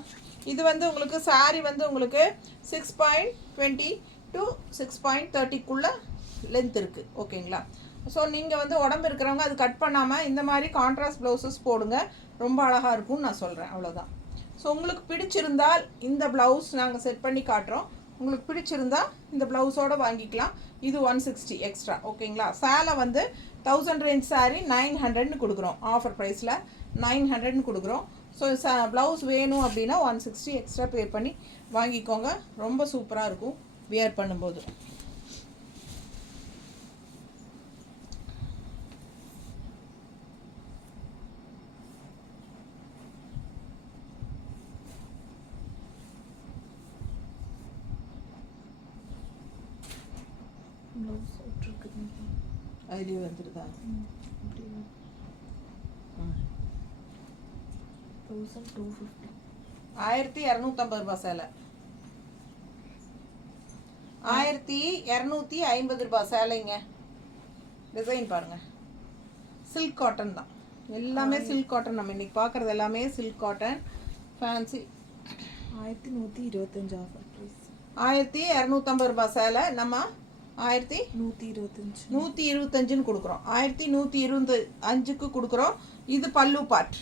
இது வந்து உங்களுக்கு சாரீ வந்து உங்களுக்கு 6.20 to 6.30க்குள்ளே லென்த் இருக்குது. ஓகேங்களா? ஸோ நீங்கள் வந்து உடம்பு இருக்கிறவங்க அது கட் பண்ணாமல் இந்த மாதிரி கான்ட்ராஸ்ட் ப்ளவுசஸ் போடுங்க. ரொம்ப அழகாக இருக்கும்னு நான் சொல்கிறேன். அவ்வளோதான். ஸோ உங்களுக்கு பிடிச்சிருந்தால் இந்த ப்ளவுஸ் நாங்கள் செட் பண்ணி காட்டுறோம். உங்களுக்கு பிடிச்சிருந்தால் இந்த ப்ளவுஸோடு வாங்கிக்கலாம். இது 160 எக்ஸ்ட்ரா. ஓகேங்களா? சேலை வந்து 1000 ரேஞ்ச் சாரீ 900ன்னு கொடுக்குறோம். ஆஃபர் ப்ரைஸில் 900ன்னு கொடுக்குறோம். ஸோ ப்ளவுஸ் வேணும் அப்படின்னா 160 எக்ஸ்ட்ரா பே பண்ணி வாங்கிக்கோங்க. ரொம்ப சூப்பராக இருக்கும் வியர் பண்ணும்போது. ப்ளவுஸ் விட்டுருக்குது. அதுலேயே வந்துடுதா? அப்படி 1250. 1250 ரூபாய் சேலை. 1250 ரூபாய் சேலைங்க. டிசைன் பாருங்க, சில்க் காட்டன் தான் எல்லாமே. சில்க் காட்டன் நம்ம இன்னைக்கு பார்க்குறது எல்லாமே silk cotton fancy. 1125 offer price. 1250 ரூபாய் சேலை நம்ம 1125 கொடுக்குறோம். 1125க்கு கொடுக்குறோம். இது பல்லு பார்ட்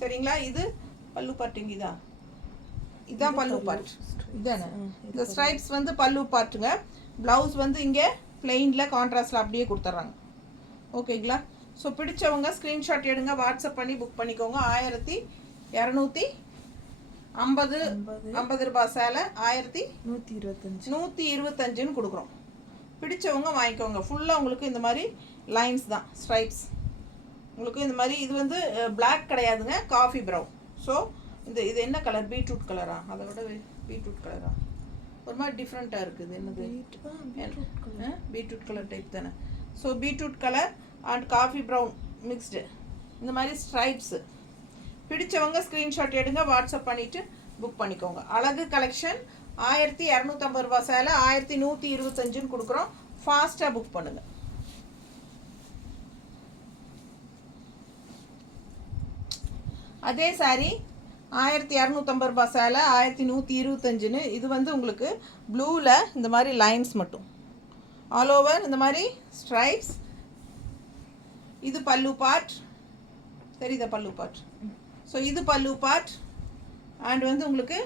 சரிங்களா? இது பல்லு பார்ட். இங்கேதான் இதுதான் பல்லு பார்ட். இதுதானே இந்த ஸ்ட்ரைப்ஸ் வந்து பல்லு பார்ட்டுங்க. ப்ளவுஸ் வந்து இங்கே பிளெயினில் கான்ட்ராஸ்டில் அப்படியே கொடுத்துட்றாங்க. ஓகேங்களா? ஸோ பிடிச்சவங்க ஸ்க்ரீன்ஷாட் எடுங்க, வாட்ஸ்அப் பண்ணி புக் பண்ணிக்கோங்க. 1250 ரூபாய் சேலை 1125 கொடுக்குறோம். பிடிச்சவங்க வாங்கிக்கோங்க. ஃபுல்லாக உங்களுக்கு இந்த மாதிரி லைன்ஸ் தான், ஸ்ட்ரைப்ஸ் உங்களுக்கு இந்த மாதிரி. இது வந்து பிளாக் கிடையாதுங்க, காஃபி ப்ரௌன். ஸோ இது என்ன கலர்? பீட்ரூட் கலரா? அதை விட பீட்ரூட் கலரா? ஒரு மாதிரி டிஃப்ரெண்ட்டாக இருக்குது. என்னது? பீட்ரூட் கலர் டைப் தானே. So beetroot colour and coffee brown mixed இந்த மாதிரி ஸ்ட்ரைப்ஸு. பிடிச்சவங்க ஸ்க்ரீன்ஷாட் எடுங்க, வாட்ஸ்அப் பண்ணிவிட்டு புக் பண்ணிக்கோங்க. அழகு கலெக்ஷன் 1250 ரூபாய் சேலை 1125 கொடுக்குறோம். ஃபாஸ்ட்டாக புக் பண்ணுங்கள். அதே சாரி 1250 ரூபாய் சேலை 1125. இது வந்து உங்களுக்கு ப்ளூவில் இந்த மாதிரி லைன்ஸ் மட்டும், ஆல் ஓவர் இந்த மாதிரி ஸ்ட்ரைப்ஸ். இது பல்லு பார்ட் தெரியுதா? பல்லு பார்ட். ஸோ இது பல்லு பார்ட் அண்ட் வந்து உங்களுக்கு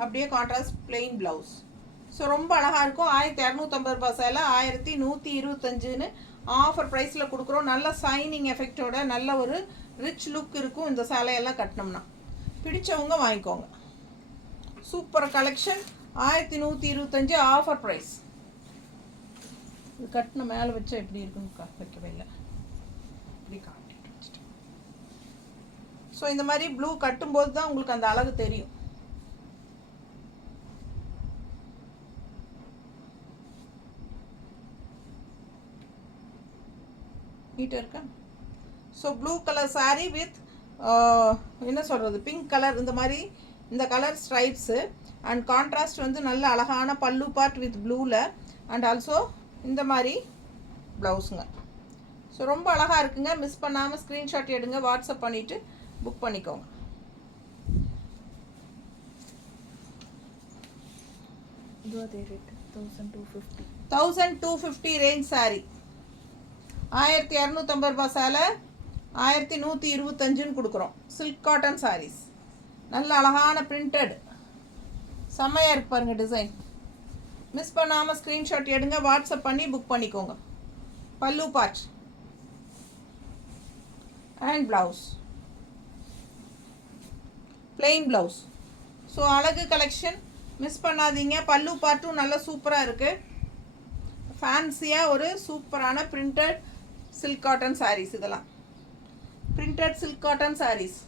அப்படியே கான்ட்ராஸ்ட் பிளெயின் ப்ளவுஸ். ஸோ ரொம்ப அழகாக இருக்கும். 1250 ரூபாய் சேலை 1125 ஆஃபர் ப்ரைஸில் கொடுக்குறோம். நல்ல சைனிங் எஃபெக்டோட நல்ல ஒரு ரிச் லுக் இருக்கும் இந்த சேலையெல்லாம் கட்டினோம்னா. பிடிச்சவங்க வாங்கிக்கோங்க. Super collection 1125 offer price. இது கட்டின மேலே வச்சா எப்படி இருக்குன்னு வைக்கவே இல்லை, இப்படி காட்டிட்டு வச்சுட்டு. ஸோ இந்த மாதிரி ப்ளூ கட்டும்போது தான் உங்களுக்கு அந்த அழகு தெரியும். நீட்டாக இருக்கா? So blue colour sari with என்ன சொல்கிறது, பிங்க் கலர் இந்த மாதிரி இந்த கலர் ஸ்ட்ரைப்ஸு அண்ட் கான்ட்ராஸ்ட் வந்து நல்ல அழகான பல்லு பார்ட் வித் ப்ளூவில் அண்ட் ஆல்சோ இந்த மாதிரி ப்ளவுஸுங்க. ஸோ ரொம்ப அழகாக இருக்குங்க. மிஸ் பண்ணாமல் ஸ்க்ரீன்ஷாட் எடுங்க, வாட்ஸ்அப் பண்ணிவிட்டு புக் பண்ணிக்கோங்க. இது அதே ரேட் 1250. 1250 ரேஞ்ச் சாரீ 1250 ரூபாய் சேலை 1125 கொடுக்குறோம். சில்க் காட்டன் சாரீஸ் நல்ல அழகான பிரிண்டட் செம்மையாக இருக்கு பாருங்க டிசைன். மிஸ் பண்ணாமல் ஸ்க்ரீன்ஷாட் எடுங்க, வாட்ஸ்அப் பண்ணி புக் பண்ணிக்கோங்க. பல்லு part and blouse plain blouse. So அழகு கலெக்ஷன் மிஸ் பண்ணாதீங்க. பல்லு பார்ட்டும் நல்லா சூப்பராக இருக்குது. ஃபேன்சியாக ஒரு சூப்பரான பிரிண்டட் சில்க் காட்டன் சாரீஸ். இதெல்லாம் பிரிண்டட் சில்க் காட்டன் சாரீஸ்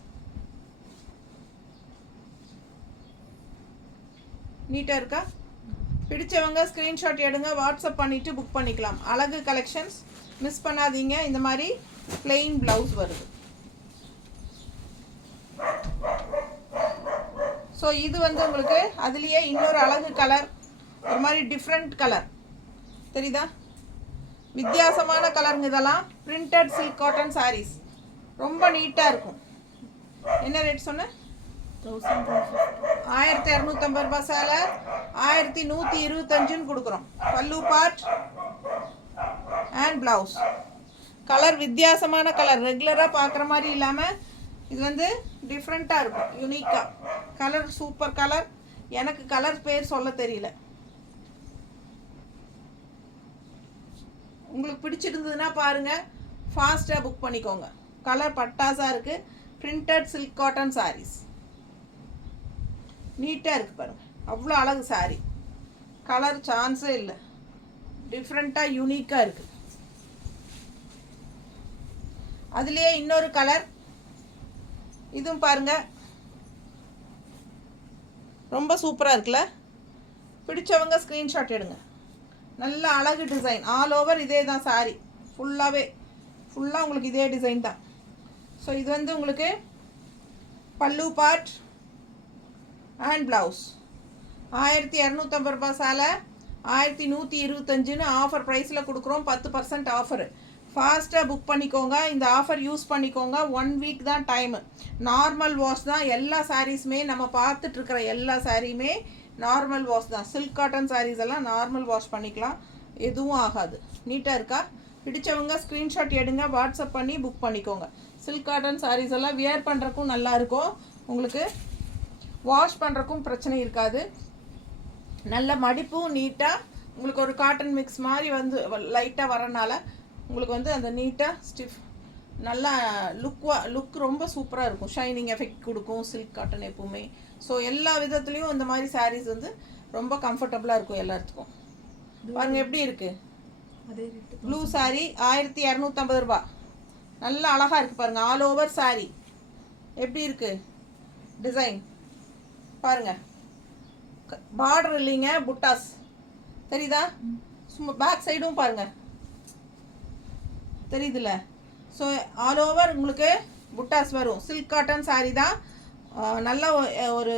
நீட்டாக இருக்கா? பிடிச்சவங்க ஸ்க்ரீன்ஷாட் எடுங்க, வாட்ஸ்அப் பண்ணிவிட்டு புக் பண்ணிக்கலாம். அழகு கலெக்ஷன்ஸ் மிஸ் பண்ணாதீங்க. இந்த மாதிரி பிளெயின் ப்ளவுஸ் வருது. ஸோ இது வந்து உங்களுக்கு அதுலேயே இன்னொரு அழகு கலர், ஒரு மாதிரி டிஃப்ரெண்ட் கலர் தெரியுதா? வித்தியாசமான கலருங்க. இதெல்லாம் பிரிண்டட் சில்க் காட்டன் சாரீஸ் ரொம்ப நீட்டாக இருக்கும். என்ன ரேட் சொன்னேன்? 1250 ரூபாய் சேலை 1125 கொடுக்குறோம். பல்லு பார்ட் அண்ட் ப்ளவுஸ். கலர் வித்தியாசமான கலர், ரெகுலராக பார்க்குற மாதிரி இல்லாமல் இது வந்து டிஃப்ரெண்ட்டாக இருக்கும், யூனிக்காக. Colour super colour. எனக்கு கலர் பேர் சொல்ல தெரியல. உங்களுக்கு பிடிச்சிருந்ததுன்னா பாருங்கள், ஃபாஸ்ட்டாக புக் பண்ணிக்கோங்க. கலர் பட்டாசாக இருக்குது. பிரிண்டட் சில்க் காட்டன் சாரீஸ் நீட்டாக இருக்குது பாருங்கள். அவ்வளோ அழகு சாரீ. கலர் சான்ஸே இல்லை, டிஃப்ரெண்ட்டாக யூனிக்காக இருக்குது. அதுலேயே இன்னொரு கலர் இதுவும் பாருங்கள், ரொம்ப சூப்பராக இருக்குல்ல? பிடிச்சவங்க ஸ்க்ரீன்ஷாட் எடுங்க. நல்ல அழகு டிசைன். ஆல் ஓவர் இதே தான் சாரி ஃபுல்லாகவே. ஃபுல்லாக உங்களுக்கு இதே டிசைன் தான். ஸோ இது வந்து உங்களுக்கு பல்லு பார்ட் அண்ட் ப்ளவுஸ். 1250 ரூபாய் சேலை 1125ன்னு ஆஃபர் ப்ரைஸில் கொடுக்குறோம். 10% ஆஃபரு. ஃபாஸ்ட்டாக புக் பண்ணிக்கோங்க. இந்த ஆஃபர் யூஸ் பண்ணிக்கோங்க. 1 வீக் தான் டைமு. நார்மல் வாஷ் தான் எல்லா சாரீஸுமே. நம்ம பார்த்துட்ருக்கிற எல்லா சாரியுமே நார்மல் வாஷ் தான். சில்க் காட்டன் சாரீஸ் எல்லாம் நார்மல் வாஷ் பண்ணிக்கலாம், எதுவும் ஆகாது. நீட்டாக இருக்கா? பிடிச்சவங்க ஸ்க்ரீன்ஷாட் எடுங்க, வாட்ஸ்அப் பண்ணி புக் பண்ணிக்கோங்க. சில்க் காட்டன் சாரீஸ் எல்லாம் வியர் பண்ணுறக்கும் நல்லாயிருக்கும், உங்களுக்கு வாஷ் பண்ணுறக்கும் பிரச்சனை இருக்காது. நல்ல மடிப்பும் நீட்டாக உங்களுக்கு ஒரு காட்டன் மிக்ஸ் மாதிரி வந்து லைட்டாக வரனால உங்களுக்கு வந்து அந்த நீட்டாக ஸ்டிஃப் நல்லா லுக் ரொம்ப சூப்பராக இருக்கும். ஷைனிங் எஃபெக்ட் கொடுக்கும் சில்க் காட்டன் எப்பவுமே. ஸோ எல்லா விதத்துலேயும் இந்த மாதிரி சாரீஸ் வந்து ரொம்ப கம்ஃபர்டபுளாக இருக்கும் எல்லாத்துக்கும். பாருங்கள் எப்படி இருக்குது. அதே ரேட்டு. ப்ளூ சாரீ 1250 ரூபா. நல்லா அழகாக இருக்குது பாருங்கள். ஆல் ஓவர் சாரீ எப்படி இருக்குது டிசைன் பாருங்கள். பார்டர் இல்லைங்க, புட்டாஸ் தெரியுதா? சும்மா பேக் சைடும் பாருங்கள், தெரியுதுல்ல? ஸோ ஆல் ஓவர் உங்களுக்கு புட்டாஸ் வரும். சில்க் காட்டன் சாரீ தான். நல்ல ஒரு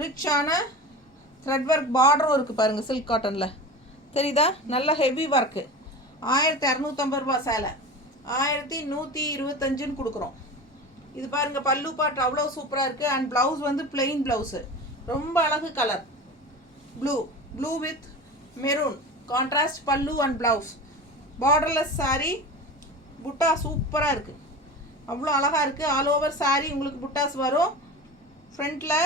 ரிச்சான த்ரெட் ஒர்க் பார்டரும் இருக்குது பாருங்கள் சில்க் காட்டனில், தெரியுதா? நல்ல ஹெவி ஒர்க்கு. 1250 ரூபா சேலை 1125ன்னு கொடுக்குறோம். இது பாருங்கள் பல்லு பாட்டு அவ்வளோ சூப்பராக இருக்குது. அண்ட் ப்ளவுஸ் வந்து பிளெயின் ப்ளவுஸு, ரொம்ப அழகு colour. Blue with maroon contrast பல்லு அண்ட் ப்ளவுஸ். பார்டர்லெஸ் சாரீ, புட்டா சூப்பராக இருக்குது, அவ்வளோ அழகாக இருக்குது. ஆல் ஓவர் சாரீ உங்களுக்கு புட்டாஸ் வரும். ஃப்ரண்ட்டில்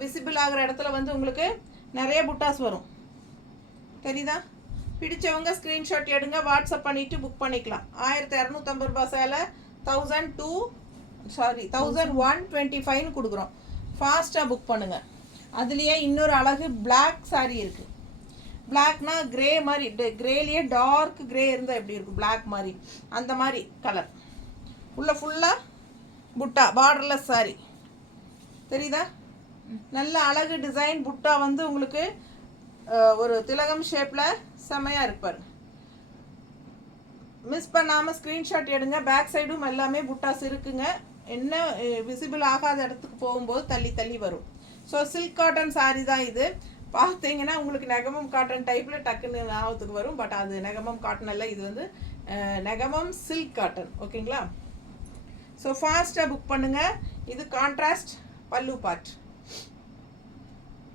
விசிபிள் ஆகிற இடத்துல வந்து உங்களுக்கு நிறைய புட்டாஸ் வரும், தெரியுதா? பிடிச்சவங்க ஸ்க்ரீன்ஷாட் எடுங்க, வாட்ஸ்அப் பண்ணிவிட்டு புக் பண்ணிக்கலாம். 1250 ரூபா சேலை 1125ன்னு கொடுக்குறோம். ஃபாஸ்ட்டாக புக் பண்ணுங்கள். அதுலேயே இன்னொரு அழகு பிளாக் சாரீ இருக்குது. பிளாக்னா கிரே மாதிரி, கிரேலேயே டார்க் கிரே இருந்தால் எப்படி இருக்கும், பிளாக் மாதிரி, அந்த மாதிரி கலர். உள்ள ஃபுல்லாக புட்டா பார்டர்லெஸ் சாரீ, தெரியுதா? நல்ல அழகு டிசைன். புட்டா வந்து உங்களுக்கு ஒரு திலகம் ஷேப்பில் செம்மையாக இருப்பார். மிஸ் பண்ணாமல் ஸ்க்ரீன்ஷாட் எடுங்க. பேக் சைடும் எல்லாமே புட்டாஸ் இருக்குங்க. என்ன விசிபிள் ஆகாத இடத்துக்கு போகும்போது தள்ளி தள்ளி வரும். ஸோ சில்க் காட்டன் சாரீ தான் இது. பார்த்தீங்கன்னா உங்களுக்கு நெகமம் காட்டன் டைப்பில் டக்குன்னு ஞாபகத்துக்கு வரும். பட் அது நெகமம் காட்டன் அல்ல, இது வந்து நெகமம் சில்க் காட்டன். ஓகேங்களா? ஸோ ஃபாஸ்ட்டாக புக் பண்ணுங்கள். இது கான்ட்ராஸ்ட் பல்லு பார்ட்,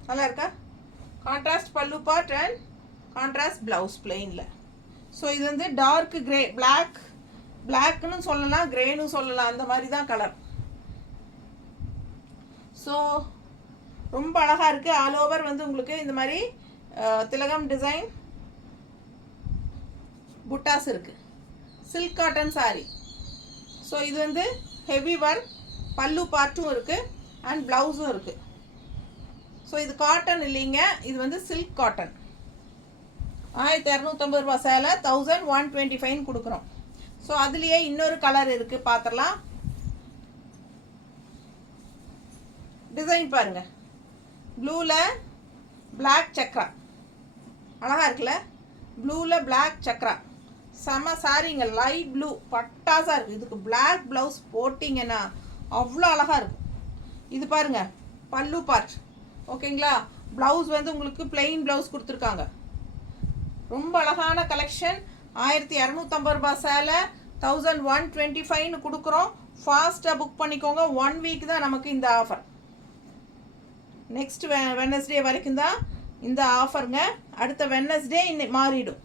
நல்லா இருக்கா? கான்ட்ராஸ்ட் பல்லு பார்ட் அண்ட் கான்ட்ராஸ்ட் ப்ளவுஸ் பிளெயினில். ஸோ இது வந்து டார்க் கிரே, பிளாக்னு சொல்லலாம், கிரேன்னு சொல்லலாம், அந்த மாதிரி தான் கலர். ஸோ ரொம்ப அழகாக இருக்குது. ஆல் ஓவர் வந்து உங்களுக்கு இந்த மாதிரி திலகம் டிசைன் புட்டாஸ் இருக்குது. Silk cotton sari. ஸோ இது வந்து ஹெவி ஒர்க், பல்லு பார்ட்டும் இருக்குது அண்ட் ப்ளவுஸும் இருக்குது. ஸோ இது காட்டன் இல்லைங்க, இது வந்து சில்க் காட்டன். 1250 ரூபா சேலை 1125ன்னு கொடுக்குறோம். ஸோ அதுலேயே இன்னொரு கலர் இருக்குது, பார்த்துடலாம். டிசைன் பாருங்கள். ப்ளூவில் பிளாக் சக்ரா அழகாக இருக்குல்ல? ப்ளூவில் பிளாக் சக்ரா செம சாரீங்க. லைட் ப்ளூ பட்டாசாக இருக்குது. இதுக்கு பிளாக் ப்ளவுஸ் போட்டிங்கன்னா அவ்வளோ அழகாக இருக்கும். இது பாருங்கள் பல்லு பார்ட், ஓகேங்களா? ப்ளவுஸ் வந்து உங்களுக்கு பிளெயின் ப்ளவுஸ் கொடுத்துருக்காங்க. ரொம்ப அழகான கலெக்ஷன். 1250 ரூபா சேலை 1125ன்னு கொடுக்குறோம். ஃபாஸ்ட்டாக புக் பண்ணிக்கோங்க. 1 வீக் தான் நமக்கு இந்த ஆஃபர். நெக்ஸ்ட் வெனஸ்டே வரைக்கும் தான் இந்த ஆஃபருங்க. அடுத்த வெனஸ்டே மாறிடும்,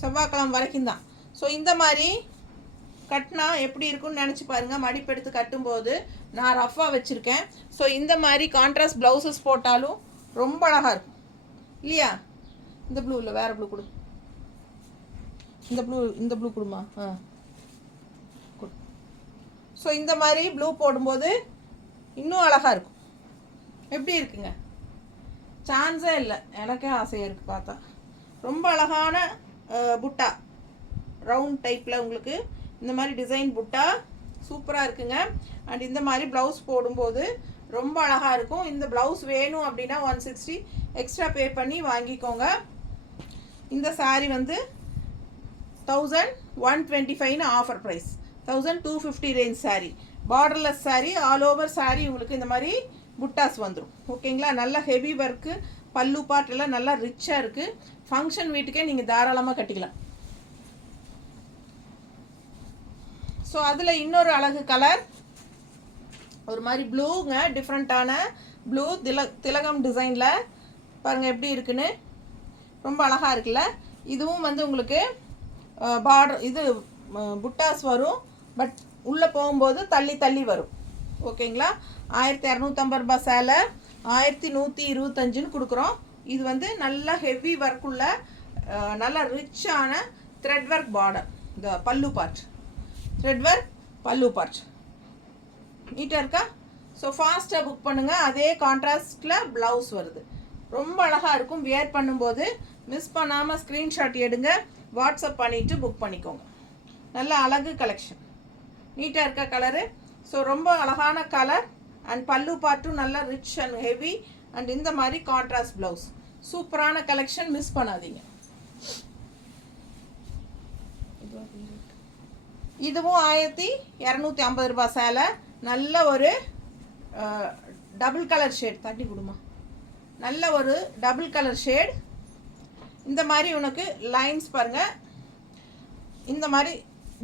செவ்வாய்க்கிழமை வரைக்கும் தான். ஸோ இந்த மாதிரி கட்டினா எப்படி இருக்குன்னு நினச்சி பாருங்கள். மடிப்பெடுத்து கட்டும்போது நான் ரஃப்பாக வச்சுருக்கேன். ஸோ இந்த மாதிரி கான்ட்ராஸ்ட் ப்ளவுசஸ் போட்டாலும் ரொம்ப அழகாக இருக்கும் இல்லையா? இந்த ப்ளூ இல்லை, வேறு ப்ளூ கொடு. இந்த ப்ளூ கொடுமா. கொடு. ஸோ இந்த மாதிரி ப்ளூ போடும்போது இன்னும் அழகாக இருக்கும். எப்படி இருக்குங்க? சான்ஸே இல்லை, எனக்கே ஆசையாக இருக்குது பார்த்தா. ரொம்ப அழகான புட்டா ரவுண்ட் டைப்பில் உங்களுக்கு இந்த மாதிரி டிசைன் புட்டா சூப்பராக இருக்குங்க. அண்ட் இந்த மாதிரி ப்ளவுஸ் போடும்போது ரொம்ப அழகாக இருக்கும். இந்த ப்ளவுஸ் வேணும் அப்படின்னா 160 எக்ஸ்ட்ரா பே பண்ணி வாங்கிக்கோங்க. இந்த சாரீ வந்து 1125 offer price. 1250 range saree, borderless saree, all over saree உங்களுக்கு இந்த மாதிரி புட்டாஸ் வந்துடும். ஓகேங்களா? நல்ல ஹெவி ஒர்க்கு, பல்லு பார்ட் எல்லாம் நல்லா ரிச்சாக இருக்குது. ஃபங்க்ஷன் வீட்டுக்கே நீங்கள் தாராளமாக கட்டிக்கலாம். ஸோ அதில் இன்னொரு அழகு கலர் ஒரு மாதிரி ப்ளூங்க, டிஃப்ரெண்ட்டான ப்ளூ திலகம் டிசைனில் பாருங்கள் எப்படி இருக்குன்னு. ரொம்ப அழகாக இருக்குல்ல? இதுவும் வந்து உங்களுக்கு பார்டர் இது புட்டாஸ் வரும், பட் உள்ளே போகும்போது தள்ளி தள்ளி வரும். ஓகேங்களா? 1250 ரூபாய் சேலை 1125ன்னு கொடுக்குறோம். இது வந்து நல்ல ஹெவி ஒர்க்குள்ள நல்ல ரிச்சான த்ரெட் ஒர்க் பார்டர். இந்த பல்லு பார்ட் த்ரெட் ஒர்க் பல்லு பார்ட் நீட்டாக இருக்கா? ஸோ ஃபாஸ்ட்டாக புக் பண்ணுங்கள். அதே கான்ட்ராஸ்டில் ப்ளவுஸ் வருது. ரொம்ப அழகாக இருக்கும். வியர் பண்ணும்போது மிஸ் பண்ணாமல் ஸ்க்ரீன்ஷாட் எடுங்க, வாட்ஸ்அப் பண்ணிவிட்டு புக் பண்ணிக்கோங்க. நல்ல அழகு கலெக்ஷன். நீட்டாக இருக்க கலரு. ஸோ ரொம்ப அழகான கலர் அண்ட் பல்லு பார்ட்டும் நல்லா ரிச் அண்ட் ஹெவி அண்ட் இந்த மாதிரி கான்ட்ராஸ்ட் ப்ளவுஸ். சூப்பரான கலெக்ஷன், மிஸ் பண்ணாதீங்க. இதுவும் 1250 ரூபாய் சேலை. நல்ல ஒரு டபுள் கலர் ஷேட், தட்டி கொடுமா, நல்ல ஒரு டபுள் கலர் ஷேட். இந்த மாதிரி உனக்கு லைன்ஸ் பாருங்கள், இந்த மாதிரி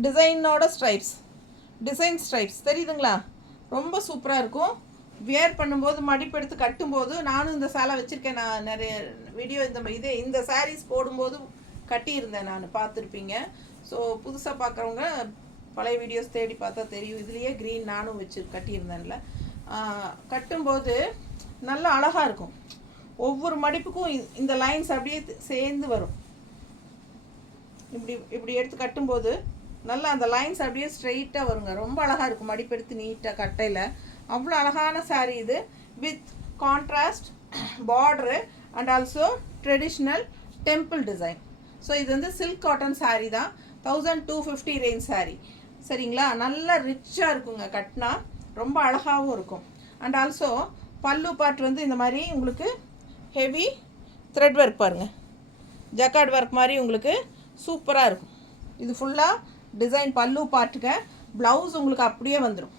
டிசைனோட ஸ்ட்ரைப்ஸ், டிசைன் ஸ்ட்ரைப்ஸ் தெரியுதுங்களா? ரொம்ப சூப்பராக இருக்கும். வியர் பண்ணும்போது மடிப்பெடுத்து கட்டும்போது, நானும் இந்த சேலை வச்சுருக்கேன். நான் நிறைய வீடியோ இந்த சாரீஸ் போடும்போது கட்டியிருந்தேன், நான் பார்த்துருப்பீங்க. ஸோ புதுசாக பார்க்குறவங்க பழைய வீடியோஸ் தேடி பார்த்தா தெரியும். இதுலேயே க்ரீன் நானும் வச்சு கட்டியிருந்தேன்ல. கட்டும்போது நல்லா அழகாக இருக்கும். ஒவ்வொரு மடிப்புக்கும் இந்த லைன்ஸ் அப்படியே சேர்ந்து வரும். இப்படி எடுத்து கட்டும்போது நல்லா அந்த லைன்ஸ் அப்படியே ஸ்ட்ரெயிட்டாக வருங்க. ரொம்ப அழகாக இருக்கும். மடிப்பெடுத்து நீட்டாக கட்டையில் அவ்வளோ அழகான சாரீ இது. With contrast border and also traditional temple design. So இது வந்து சில்க் காட்டன் சாரீ தான். 1250 ரேஞ்ச் சாரீ. சரிங்களா? நல்லா ரிச்சாக இருக்குங்க. கட்டினா ரொம்ப அழகாகவும் இருக்கும். அண்ட் ஆல்சோ பல்லு பார்ட் வந்து இந்த மாதிரி உங்களுக்கு ஹெவி த்ரெட் ஒர்க் பாருங்கள், ஜக்கார்ட் ஒர்க் மாதிரி உங்களுக்கு சூப்பராக இருக்கும். இது ஃபுல்லாக டிசைன் பல்லு பார்ட்டுங்க. ப்ளவுஸ் உங்களுக்கு அப்படியே வந்துடும்.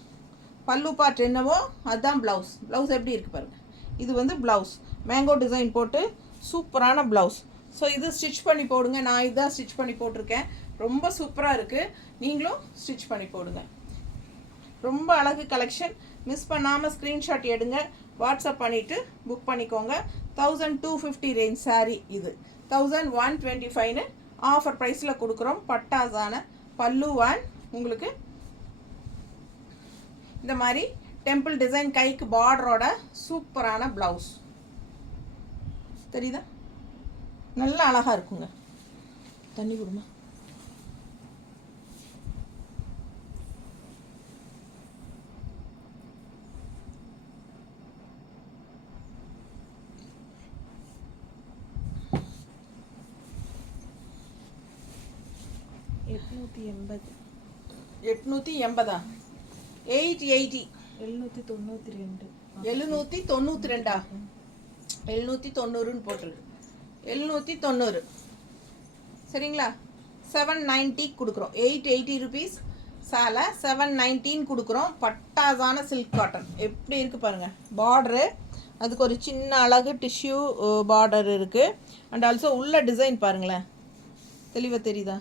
பல்லு பார்ட் என்னவோ அதுதான் ப்ளவுஸ். ப்ளவுஸ் எப்படி இருக்குது பாருங்கள். இது வந்து ப்ளவுஸ் மேங்கோ டிசைன் போட்டு சூப்பரான ப்ளவுஸ். ஸோ இது ஸ்டிச் பண்ணி போடுங்க. நான் இதுதான் ஸ்டிச் பண்ணி போட்டிருக்கேன். ரொம்ப சூப்பராக இருக்குது. நீங்களும் ஸ்டிச் பண்ணி போடுங்க. ரொம்ப அழகு கலெக்ஷன். மிஸ் பண்ணாமல் ஸ்க்ரீன்ஷாட் எடுங்க, வாட்ஸ்அப் பண்ணிவிட்டு புக் பண்ணிக்கோங்க. 1250 ரேஞ்ச் சாரீ இது 1125ன்னு ஆஃபர் ப்ரைஸில் கொடுக்குறோம். பட்டாசான பல்லுவான் உங்களுக்கு இந்த மாதிரி டெம்பிள் டிசைன் கைக்கு பார்டரோட சூப்பரான ப்ளவுஸ் தெரியுதா? நல்லா அழகாக இருக்குங்க. தண்ணி கொடுமா. $880. 880 880 792. 792 790ன்னு போட்டிருக்கு. 790 சரிங்களா? 790 கொடுக்குறோம். 880 ருபீஸ் சேலை 719 கொடுக்குறோம். பட்டாசான சில்க் காட்டன் எப்படி இருக்குது பாருங்கள். பார்டரு அதுக்கு ஒரு சின்ன அழகு டிஷ்யூ பார்டர் இருக்குது. அண்ட் ஆல்சோ உள்ள டிசைன் பாருங்களேன், தெளிவாக தெரியுதா?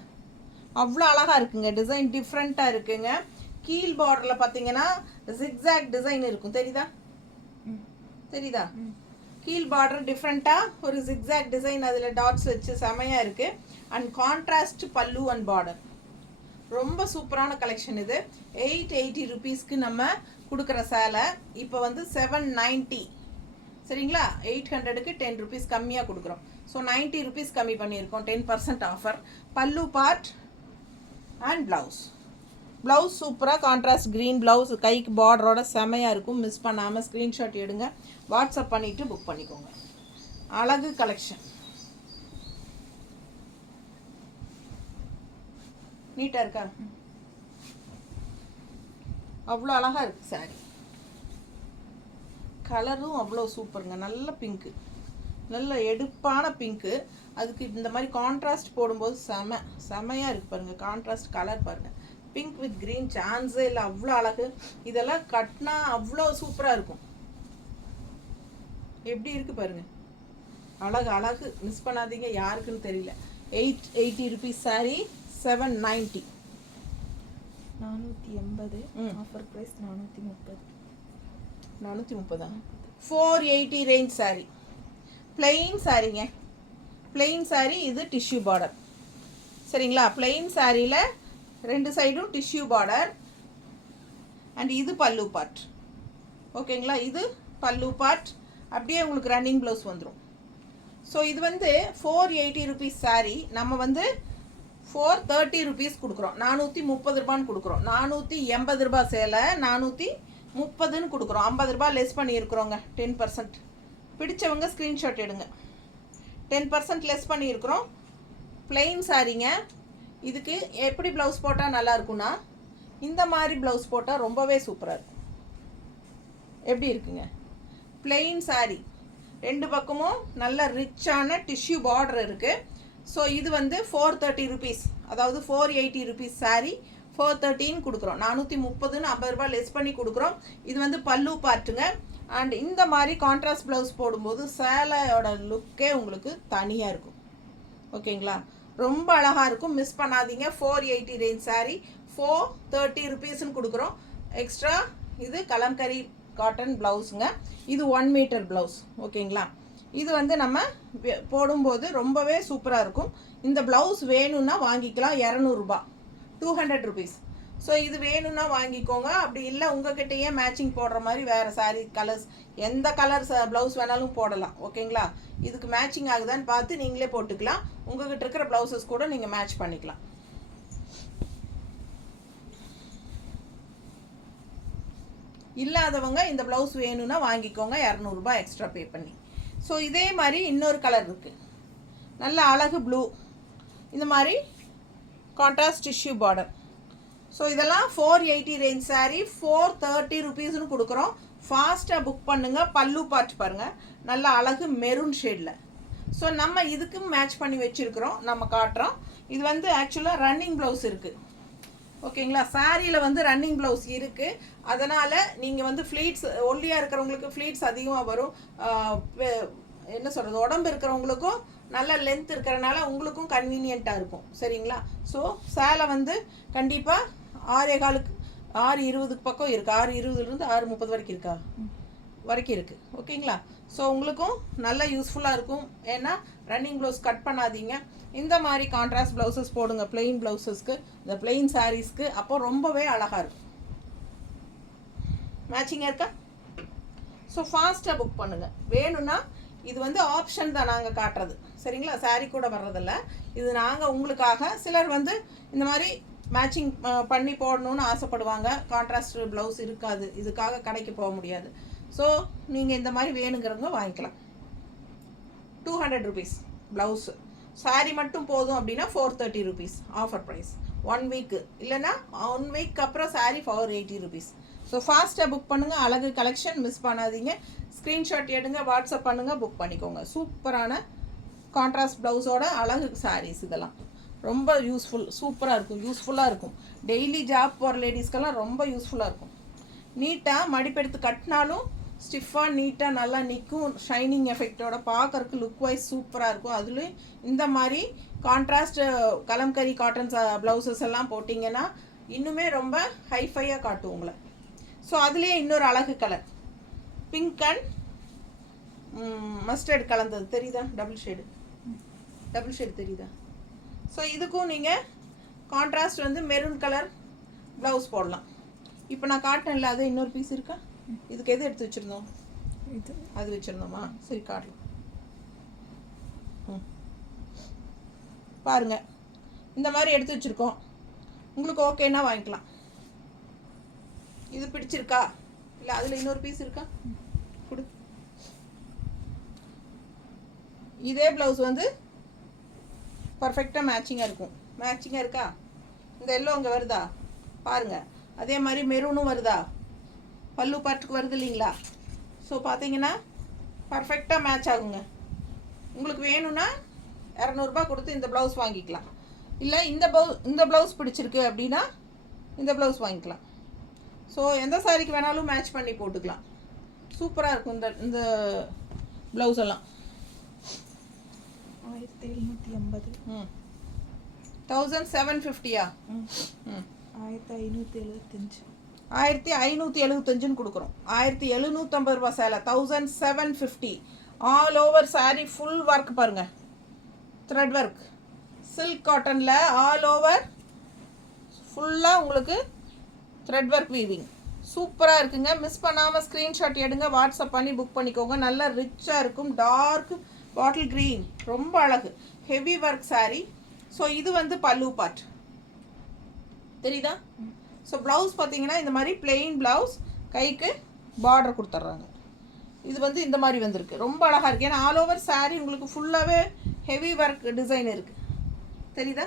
அவ்வளோ அழகாக இருக்குங்க. டிசைன் டிஃப்ரெண்ட்டாக இருக்குங்க. கீழ் பார்டரில் பார்த்தீங்கன்னா ஜிக்ஸாக் டிசைன் இருக்கும். தெரியுதா? கீழ் பார்டர் டிஃப்ரெண்ட்டாக ஒரு ஜிக்ஸாக் டிசைன், அதில் டாட்ஸ் வச்சு செமையாக இருக்குது. அண்ட் கான்ட்ராஸ்ட் பல்லு அண்ட் பார்டர். ரொம்ப சூப்பரான கலெக்ஷன் இது. 880 ருபீஸ்க்கு நம்ம கொடுக்குற சேலை இப்போ வந்து 790 சரிங்களா? 800க்கு 10 ருபீஸ் கம்மியாக கொடுக்குறோம். ஸோ 90 ருபீஸ் கம்மி பண்ணியிருக்கோம். 10% ஆஃபர். பல்லு பார்ட் அண்ட் ப்ளவுஸ் சூப்பராக கான்ட்ராஸ்ட் க்ரீன் ப்ளவுஸ் கைக்கு பார்டரோட செமையாக இருக்கும். மிஸ் பண்ணாமல் ஸ்க்ரீன்ஷாட் எடுங்க, வாட்ஸ்அப் பண்ணிவிட்டு புக் பண்ணிக்கோங்க. அழகு கலெக்ஷன். நீட்டாக இருக்கா? அவ்வளோ அழகாக இருக்குது சாரி. கலரும் அவ்வளோ சூப்பருங்க. நல்ல பிங்க்கு, நல்ல எடுப்பான பிங்க்கு. அதுக்கு இந்த மாதிரி கான்ட்ராஸ்ட் போடும்போது செமையாக இருக்குது பாருங்கள். கான்ட்ராஸ்ட் கலர் பாருங்கள். பிங்க் வித் க்ரீன் சான்ஸே இல்லை, அவ்வளோ அழகு. இதெல்லாம் கட்டினா அவ்வளோ சூப்பராக இருக்கும். எப்படி இருக்குது பாருங்கள், அழகு அழகு. மிஸ் பண்ணாதீங்க, யாருக்குன்னு தெரியல. 880 rupees sari, 790. 480. Offer price 430. 430. 480 range sari. Plain சாரீங்க, பிளெயின் சாரீ. இது டிஷ்யூ பார்டர், சரிங்களா? பிளெயின் சாரியில் 2 சைடும் டிஷ்யூ பார்டர். அண்ட் இது பல்லு பார்ட், ஓகேங்களா? இது பல்லு பார்ட். அப்படியே உங்களுக்கு ரன்னிங் ப்ளவுஸ் வந்துடும். ஸோ இது வந்து 480 ருபீஸ் சாரீ. நம்ம வந்து 430 ருபீஸ் கொடுக்குறோம். 430 ரூபான்னு கொடுக்குறோம். 480 ரூபா சேலை 430ன்னு கொடுக்குறோம். 50 ரூபா லெஸ் பண்ணியிருக்கிறோங்க. 10%. பிடிச்சவங்க ஸ்க்ரீன்ஷாட் எடுங்க. 10% லெஸ் பண்ணியிருக்கிறோம். பிளெயின் சாரீங்க. இதுக்கு எப்படி ப்ளவுஸ் போட்டால் நல்லா இருக்குன்னா, இந்த மாதிரி ப்ளவுஸ் போட்டால் ரொம்பவே சூப்பராக இருக்கும். எப்படி இருக்குங்க? பிளெயின் சாரீ, 2 பக்கமும் நல்ல ரிச்சான டிஷ்யூ பார்டர் இருக்குது. ஸோ இது வந்து 430 ருபீஸ், அதாவது 480 ருபீஸ் சாரீ 430ன்னு கொடுக்குறோம். 430ன்னு 50 ரூபா லெஸ் பண்ணி கொடுக்குறோம். இது வந்து பல்லு பார்ட்டுங்க. அண்ட் இந்த மாதிரி கான்ட்ராஸ்ட் ப்ளவுஸ் போடும்போது சேலையோட லுக்கே உங்களுக்கு தனியாக இருக்கும், ஓகேங்களா? ரொம்ப அழகாக இருக்கும். மிஸ் பண்ணாதீங்க. 480 ரேஞ்ச் சாரீ 430 ருபீஸ்ன்னு கொடுக்குறோம். எக்ஸ்ட்ரா இது கலம்கரி காட்டன் ப்ளவுஸுங்க. இது 1 மீட்டர் ப்ளவுஸ், ஓகேங்களா? இது வந்து நம்ம போடும்போது ரொம்பவே சூப்பராக இருக்கும். இந்த ப்ளவுஸ் வேணும்னா வாங்கிக்கலாம். 200 ரூபா, 200 ருபீஸ். ஸோ இது வேணும்னா வாங்கிக்கோங்க. அப்படி இல்லை உங்ககிட்டயே மேட்சிங் போடுற மாதிரி வேறு சாரீ கலர்ஸ், எந்த கலர்ஸ் ப்ளவுஸ் வேணாலும் போடலாம், ஓகேங்களா? இதுக்கு மேட்சிங் ஆகுதான்னு பார்த்து நீங்களே போட்டுக்கலாம். உங்ககிட்ட இருக்கிற ப்ளவுசஸ் கூட நீங்கள் மேட்ச் பண்ணிக்கலாம். இல்லாதவங்க இந்த ப்ளவுஸ் வேணும்னா வாங்கிக்கோங்க, 200 ரூபா எக்ஸ்ட்ரா பே பண்ணி. ஸோ இதே மாதிரி இன்னொரு கலர் இருக்குது, நல்ல அழகு ப்ளூ. இந்த மாதிரி கான்ட்ராஸ்ட் டிஷ்யூ பார்டர். ஸோ இதெல்லாம் 480 ரேஞ்ச் சாரீ 430 ருபீஸ்னு கொடுக்குறோம். ஃபாஸ்ட்டாக புக் பண்ணுங்கள். பல்லு பார்ட் பாருங்கள், நல்ல அழகு மெரூன் ஷேடில். ஸோ நம்ம இதுக்கும் மேட்ச் பண்ணி வச்சுருக்கிறோம், நம்ம காட்டுறோம். இது வந்து ஆக்சுவலாக ரன்னிங் ப்ளவுஸ் இருக்குது, ஓகேங்களா? சாரியில் வந்து ரன்னிங் ப்ளவுஸ் இருக்குது. அதனால் நீங்கள் வந்து ஃப்ளீட்ஸ், ஒல்லியாக இருக்கிறவங்களுக்கு ஃப்ளீட்ஸ் அதிகமாக வரும். என்ன சொல்கிறது, உடம்பு இருக்கிறவங்களுக்கும் நல்ல லென்த் இருக்கிறனால உங்களுக்கும் கன்வீனியண்ட்டாக இருக்கும், சரிங்களா? ஸோ சேலை வந்து கண்டிப்பாக 6:15க்கு 6:20க்கு பக்கம் இருக்குது. 6:20லேருந்து 6:30 வரைக்கும் இருக்கா வரைக்கும் இருக்குது, ஓகேங்களா? ஸோ உங்களுக்கும் நல்ல யூஸ்ஃபுல்லாக இருக்கும். ஏன்னா ரன்னிங் ப்ளவுஸ் கட் பண்ணாதீங்க. இந்த மாதிரி கான்ட்ராஸ்ட் ப்ளவுசஸ் போடுங்க பிளெயின் ப்ளவுசஸ்க்கு, இந்த பிளெயின் சாரீஸ்க்கு. அப்போ ரொம்பவே அழகாக இருக்கும். மேட்சிங்காக இருக்கா? ஸோ ஃபாஸ்ட்டாக புக் பண்ணுங்கள். வேணும்னா இது வந்து ஆப்ஷன் தான் நாங்கள் காட்டுறது, சரிங்களா? சாரீ கூட வர்றதில்ல, இது நாங்கள் உங்களுக்காக. சிலர் வந்து இந்த மாதிரி மேட்சிங் பண்ணி போடணுன்னு ஆசைப்படுவாங்க. கான்ட்ராஸ்ட் ப்ளவுஸ் இருக்காது, இதுக்காக கடைக்கு போக முடியாது. ஸோ நீங்கள் இந்த மாதிரி வேணுங்கிறவங்க வாங்கிக்கலாம். 200 ருபீஸ் ப்ளவுஸு. சாரீ மட்டும் போதும் அப்படின்னா 430 ருபீஸ் ஆஃபர் ப்ரைஸ். 1 வீக்கு, இல்லைன்னா 1 வீக் அப்புறம் சாரீ 480 ருபீஸ். ஸோ ஃபாஸ்ட்டாக புக் பண்ணுங்கள். அழகு கலெக்ஷன் மிஸ் பண்ணாதீங்க. ஸ்க்ரீன்ஷாட் எடுங்க, வாட்ஸ்அப் பண்ணுங்கள், புக் பண்ணிக்கோங்க. சூப்பரான கான்ட்ராஸ்ட் ப்ளவுஸோட அழகு சாரீஸ் இதெல்லாம் ரொம்ப சூப்பராக இருக்கும், யூஸ்ஃபுல்லாக இருக்கும். டெய்லி ஜாப் போகிற லேடிஸ்க்கெல்லாம் ரொம்ப யூஸ்ஃபுல்லாக இருக்கும். நீட்டாக மடிப்பெடுத்து கட்டினாலும் ஸ்டிஃபாக நீட்டாக நல்லா நிற்கும். ஷைனிங் எஃபெக்டோட பார்க்கறதுக்கு லுக் வைஸ் சூப்பராக இருக்கும். அதுலேயும் இந்த மாதிரி கான்ட்ராஸ்ட் கலம்கரி காட்டன் ப்ளவுசஸ் எல்லாம் போட்டிங்கன்னா இன்னுமே ரொம்ப ஹைஃபையாக காட்டும் உங்களை. ஸோ அதுலேயே இன்னொரு அழகு கலர் பிங்க் அண்ட் மஸ்டர்ட் கலந்தது தெரியுதா? டபுள் ஷேடு தெரியுதா? ஸோ இதுக்கும் நீங்கள் கான்ட்ராஸ்ட் வந்து மெரூன் கலர் ப்ளவுஸ் போடலாம். இப்போ நான் காட்டினேன்ல, அது இன்னொரு பீஸ் இருக்கா? இதுக்கு எது எடுத்து வச்சுருந்தோம்? இது அது வச்சுருந்தோமா? சரி காட்டலாம். பாருங்கள், இந்த மாதிரி எடுத்து வச்சுருக்கோம். உங்களுக்கு ஓகேன்னா வாங்கிக்கலாம். இது பிடிச்சிருக்கா? இல்லை அதில் இன்னொரு பீஸ் இருக்கா? கொடு. இதே ப்ளவுஸ் வந்து பர்ஃபெக்டாக மேட்சிங்காக இருக்கும். மேட்சிங்காக இருக்கா? இந்த எல்லோ அங்கே வருதா பாருங்கள். அதே மாதிரி மெரூனும் வருதா? பல்லு பார்ட்டுக்கு வருது இல்லைங்களா? ஸோ பார்த்தீங்கன்னா பர்ஃபெக்டாக மேட்ச் ஆகுங்க. உங்களுக்கு வேணும்னா 200 கொடுத்து இந்த ப்ளவுஸ் வாங்கிக்கலாம். இல்லை இந்த ப்ளவுஸ் பிடிச்சிருக்கு அப்படின்னா இந்த ப்ளவுஸ் வாங்கிக்கலாம். ஸோ எந்த சாரிக்கு வேணாலும் மேட்ச் பண்ணி போட்டுக்கலாம். சூப்பராக இருக்கும் இந்த ப்ளவுஸ் எல்லாம். 1780. 1750. 1575. 1575 கொடுக்குறோம். 1750 சேலை. 1750. All over sari full work பாருங்க, த்ரெட் ஒர்க், சில்க் காட்டனில் ஆல் ஓவர் ஃபுல்லாக உங்களுக்கு த்ரெட் ஒர்க் வீவிங். சூப்பராக இருக்குங்க. மிஸ் பண்ணாமல் ஸ்க்ரீன்ஷாட் எடுங்க, வாட்ஸ்அப் பண்ணி புக் பண்ணிக்கோங்க. நல்லா ரிச்சாக இருக்கும். டார்க் பாட்டில் க்ரீன், ரொம்ப அழகு, ஹெவி ஒர்க் சாரீ. ஸோ இது வந்து பல்லு பார்ட் தெரியுதா? ஸோ ப்ளவுஸ் பார்த்தீங்கன்னா இந்த மாதிரி பிளெயின் ப்ளவுஸ், கைக்கு பார்டர் கொடுத்துட்றாங்க. இது வந்து இந்த மாதிரி வந்திருக்கு, ரொம்ப அழகாக இருக்குது. ஏன்னா ஆல் ஓவர் சாரீ உங்களுக்கு ஃபுல்லாகவே ஹெவி ஒர்க் டிசைன் இருக்குது, தெரியுதா?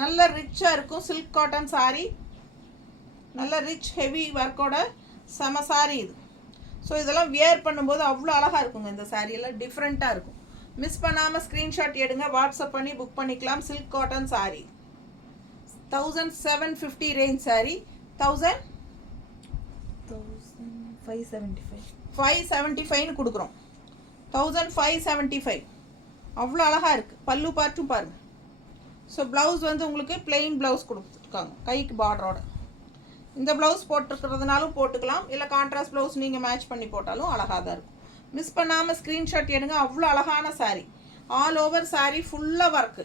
நல்ல ரிச்சாக இருக்கும். சில்க் காட்டன் சாரீ, நல்ல ரிச் ஹெவி ஒர்க்கோட செம சாரீ இது. ஸோ இதெல்லாம் வியர் பண்ணும்போது அவ்வளோ அழகாக இருக்குங்க. இந்த சாரியெல்லாம் டிஃப்ரெண்ட்டாக இருக்கும். மிஸ் பண்ணாமல் ஸ்க்ரீன்ஷாட் எடுங்க, வாட்ஸ்அப் பண்ணி புக் பண்ணிக்கலாம். Silk cotton sari 1750 range sari. 1575 கொடுக்குறோம். 1575 அவ்வளோ அழகாக இருக்குது. பல்லு பார்ட்டும் பாருங்கள். ஸோ ப்ளவுஸ் வந்து உங்களுக்கு பிளெயின் ப்ளவுஸ் கொடுத்துருக்காங்க, கைக்கு பார்டரோட. இந்த ப்ளவுஸ் போட்டிருக்கிறதுனாலும் போட்டுக்கலாம், இல்லை கான்ட்ராஸ்ட் ப்ளவுஸ் நீங்கள் மேட்ச் பண்ணி போட்டாலும் அழகாக தான் இருக்கும். மிஸ் பண்ணாமல் ஸ்க்ரீன்ஷாட் எடுங்க. அவ்வளோ அழகான சாரீ. ஆல் ஓவர் சாரீ ஃபுல்லாக ஒர்க்கு,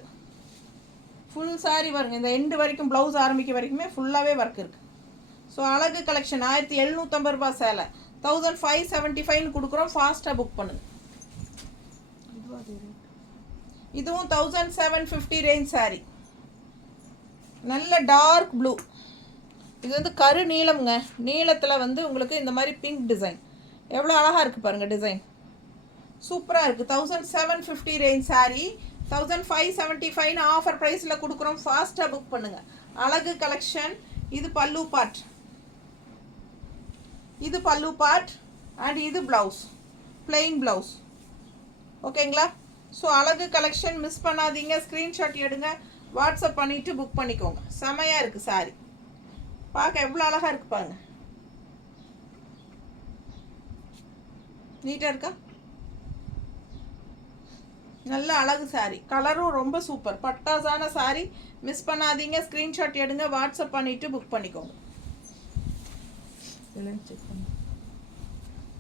ஃபுல் சாரீ வருங்க. இந்த எண்டு வரைக்கும் ப்ளவுஸ் ஆரம்பிக்க வரைக்குமே ஃபுல்லாகவே ஒர்க் இருக்குது. ஸோ அழகு கலெக்ஷன். 1750 சேலை. 1575 கொடுக்குறோம். ஃபாஸ்ட்டாக புக் பண்ணுங்க. இதுவும் 1750 ரேஞ்ச் சாரீ. நல்ல டார்க் ப்ளூ. இது வந்து கரு நீளம்ங்க. நீளத்தில் வந்து உங்களுக்கு இந்த மாதிரி பிங்க் டிசைன் எவ்வளோ அழகாக இருக்குது பாருங்கள். டிசைன் சூப்பராக இருக்குது. 1750 ரேஞ்ச் சாரீ. 1575 ஆஃபர் ப்ரைஸில் கொடுக்குறோம். ஃபாஸ்ட்டாக புக் பண்ணுங்கள். அழகு கலெக்ஷன். இது பல்லு பார்ட், இது பல்லு பார்ட் அண்ட் இது ப்ளவுஸ், பிளெயின் ப்ளவுஸ். ஓகேங்களா? ஸோ அழகு கலெக்ஷன் மிஸ் பண்ணாதீங்க. ஸ்க்ரீன்ஷாட் எடுங்க, வாட்ஸ்அப் பண்ணிவிட்டு புக் பண்ணிக்கோங்க. செமையாக இருக்குது சாரீ, பார்க்க எவ்வளோ அழகாக இருக்குது பாருங்கள். நீட்டாக இருக்கா? நல்ல அழகு சாரீ. கலரும் ரொம்ப சூப்பர், பட்டாசான சாரீ. மிஸ் பண்ணாதீங்க. ஸ்க்ரீன்ஷாட் எடுங்க, வாட்ஸ்அப் பண்ணிவிட்டு புக் பண்ணிக்கோங்க. 1150.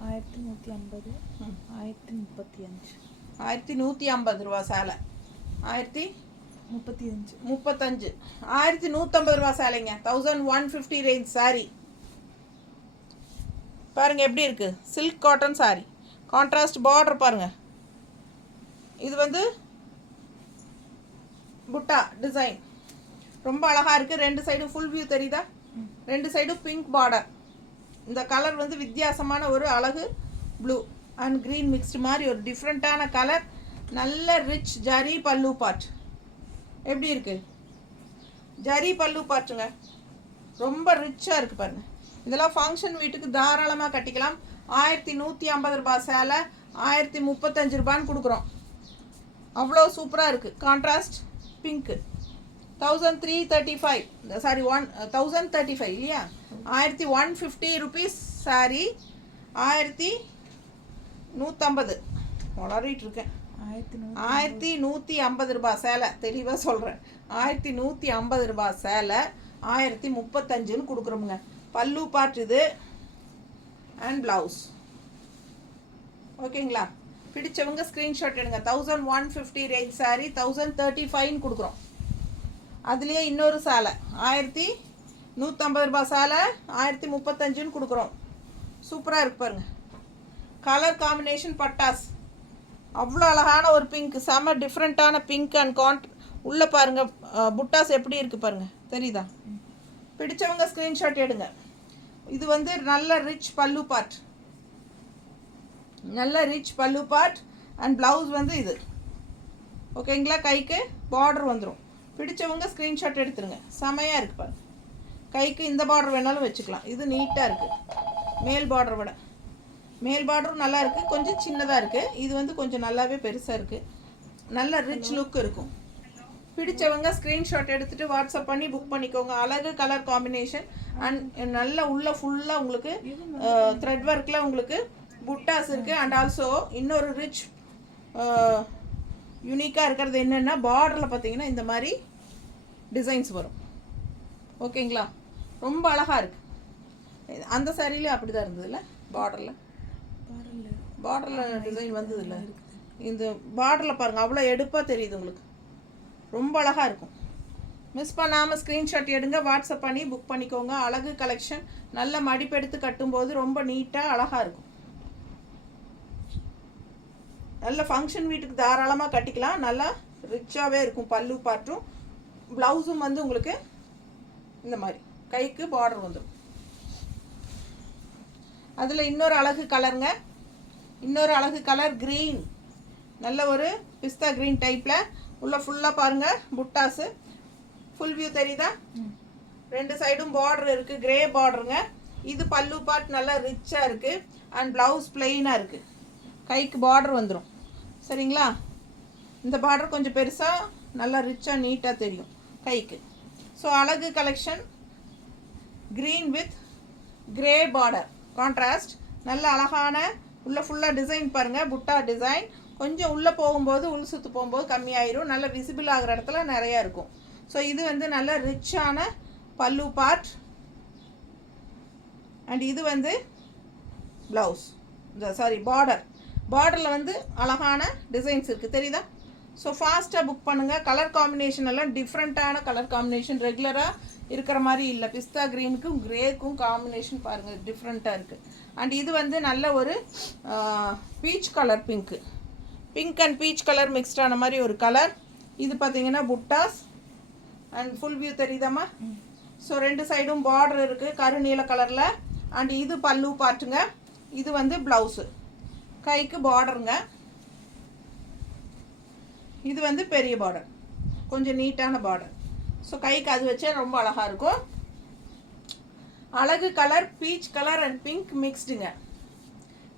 1035. 1150 ரூபா சேலை. 1035. 1150 ரூபா சேலைங்க. 1150 ரேஞ்ச் சாரீ. பாருங்க எப்படி இருக்கு. Silk cotton sari, contrast border பாருங்க. இது வந்து புட்டா டிசைன், ரொம்ப அழகா இருக்கு. ரெண்டு சைடும் ஃபுல் வியூ தெரியுதா? ரெண்டு சைடும் பிங்க் பார்டர். இந்த கலர் வந்து வித்தியாசமான ஒரு அழகு ப்ளூ அண்ட் க்ரீன் மிக்ஸ்டு மாதிரி ஒரு டிஃப்ரெண்ட்டான கலர். நல்ல ரிச் ஜரி பல்லு பார்ட். எப்படி இருக்கு? ஜரி பல்லு பார்ட்டுங்க, ரொம்ப ரிச்சாக இருக்குது பாருங்க. இதெல்லாம் ஃபங்க்ஷன் வீட்டுக்கு தாராளமாக கட்டிக்கலாம். 1150 ரூபாய் சேலை 1035 ரூபான்னு கொடுக்குறோம். அவ்வளோ சூப்பராக இருக்குது. Contrast pink. 1335 சாரி 1035 இல்லையா? 1150 ருபீஸ் சாரி. 1150 வளரிட்டு இருக்கேன். 1150 ரூபாய் சேலை. தெளிவாக சொல்கிறேன். 1150 ரூபாய் சேலை 1035ன்னு கொடுக்குறோமுங்க. பல்லு பார்ட் இது அண்ட் ப்ளவுஸ். ஓகேங்களா? பிடிச்சவங்க ஸ்க்ரீன்ஷாட் எடுங்க. 1150 ரேஞ்ச் சாரீ 1035 கொடுக்குறோம். அதுலேயே இன்னொரு சேலை 1150 ரூபாய் சேலை 1035ன்னு கொடுக்குறோம். சூப்பராக இருக்கு பாருங்க. கலர் காம்பினேஷன் பட்டாஸ். அவ்வளோ அழகான ஒரு பிங்க், செம டிஃப்ரெண்ட்டான பிங்க் அண்ட் உள்ளே பாருங்கள் புட்டாஸ் எப்படி இருக்குது பாருங்கள், தெரியுதா? பிடிச்சவங்க ஸ்க்ரீன்ஷாட் எடுங்க. இது வந்து நல்ல ரிச் பல்லு பார்ட், நல்ல ரிச் பல்லு பார்ட் அண்ட் ப்ளவுஸ் வந்து இது. ஓகேங்களா? கைக்கு பார்டர் வந்துடும். பிடிச்சவங்க ஸ்க்ரீன்ஷாட் எடுத்துருங்க. செமையாக இருக்குது பாருங்க. கைக்கு இந்த பார்டர் வேணாலும் வச்சுக்கலாம். இது நீட்டாக இருக்குது மேல் பார்டரை விட. மேல் பார்டரும் நல்லா இருக்குது, கொஞ்சம் சின்னதாக இருக்குது. இது வந்து கொஞ்சம் நல்லாவே பெருசாக இருக்குது. நல்ல ரிச் லுக் இருக்கும். பிடிச்சவங்க ஸ்க்ரீன்ஷாட் எடுத்துகிட்டு வாட்ஸ்அப் பண்ணி புக் பண்ணிக்கோங்க. அழகு கலர் காம்பினேஷன் அண்ட் நல்ல உள்ள ஃபுல்லாக உங்களுக்கு த்ரெட் ஒர்க்கில் உங்களுக்கு புட்டாஸ் இருக்குது. அண்ட் ஆல்சோ இன்னொரு ரிச் யூனிக்காக இருக்கிறது என்னென்னா பார்டரில் பார்த்தீங்கன்னா இந்த மாதிரி டிசைன்ஸ் வரும். ஓகேங்களா, ரொம்ப அழகாக இருக்குது. அந்த சாரிலையும் அப்படி தான் இருந்ததுல்ல, பார்டரில் டிசைன் வந்ததில்ல. இந்த பார்டரில் பாருங்கள், அவ்வளோ எடுப்பாக தெரியுது உங்களுக்கு, ரொம்ப அழகாக இருக்கும். மிஸ் பண்ணாமல் ஸ்க்ரீன்ஷாட் எடுங்க, வாட்ஸ்அப் பண்ணி புக் பண்ணிக்கோங்க. அழகு கலெக்ஷன், நல்ல மடிப்பெடுத்து கட்டும்போது ரொம்ப நீட்டாக அழகாக இருக்கும். நல்ல ஃபங்க்ஷன் வீட்டுக்கு தாராளமாக கட்டிக்கலாம். நல்லா ரிச்சாகவே இருக்கும். பல்லு பாட்டும் ப்ளவுஸும் வந்து உங்களுக்கு இந்த மாதிரி கைக்கு பார்டர் வந்துடும். அதில் இன்னொரு அழகு கலருங்க, இன்னொரு அழகு கலர் க்ரீன், நல்ல ஒரு பிஸ்தா க்ரீன் டைப்பில் உள்ள ஃபுல்லாக பாருங்கள் புட்டாஸு. ஃபுல் வியூ தெரியுதா? 2 சைடும் பார்டர் இருக்குது, கிரே பார்டருங்க. இது பல்லு பார்ட் நல்லா ரிச்சாக இருக்குது. அண்ட் ப்ளவுஸ் பிளெயினாக இருக்குது. கைக்கு பார்டர் வந்துடும். சரிங்களா, இந்த பார்டர் கொஞ்சம் பெருசாக நல்லா ரிச்சாக நீட்டாக தெரியும் கைக்கு. ஸோ அழகு collection green with grey border contrast, நல்ல அழகான உள்ள ஃபுல்லாக டிசைன் பாருங்கள், புட்டா டிசைன். கொஞ்சம் உள்ளே போகும்போது உள் சுற்று போகும்போது கம்மியாயிரும், நல்ல விசிபிள் ஆகிற இடத்துல நிறையா இருக்கும். ஸோ இது வந்து நல்ல ரிச்சான பல்லு பார்ட். அண்ட் இது வந்து ப்ளவுஸ், பார்டரில் வந்து அழகான டிசைன்ஸ் இருக்குது, தெரியுதா? ஸோ ஃபாஸ்ட்டாக புக் பண்ணுங்கள். கலர் காம்பினேஷன் எல்லாம் டிஃப்ரெண்ட்டான கலர் காம்பினேஷன், ரெகுலராக இருக்கிற மாதிரி இல்லை. பிஸ்தா க்ரீனுக்கும் கிரேக்கும் காம்பினேஷன் பாருங்கள், டிஃப்ரெண்ட்டாக இருக்குது. அண்ட் இது வந்து நல்ல ஒரு peach colour pink and peach colour மிக்ஸ்டான மாதிரி ஒரு கலர். இது பார்த்தீங்கன்னா புட்டாஸ் அண்ட் ஃபுல் வியூ தெரியுதாம்மா? ஸோ 2 சைடும் பார்டர் இருக்குது கருநீல கலரில். அண்ட் இது பல்லு பார்ட்டுங்க, இது வந்து ப்ளவுஸு, கைக்கு பார்டருங்க. இது வந்து பெரிய பார்டர், கொஞ்சம் நீட்டான பார்டர். ஸோ கைக்கு அது வச்சா ரொம்ப அழகாக இருக்கும். அழகு colour peach colour and pink மிக்ஸ்டுங்க,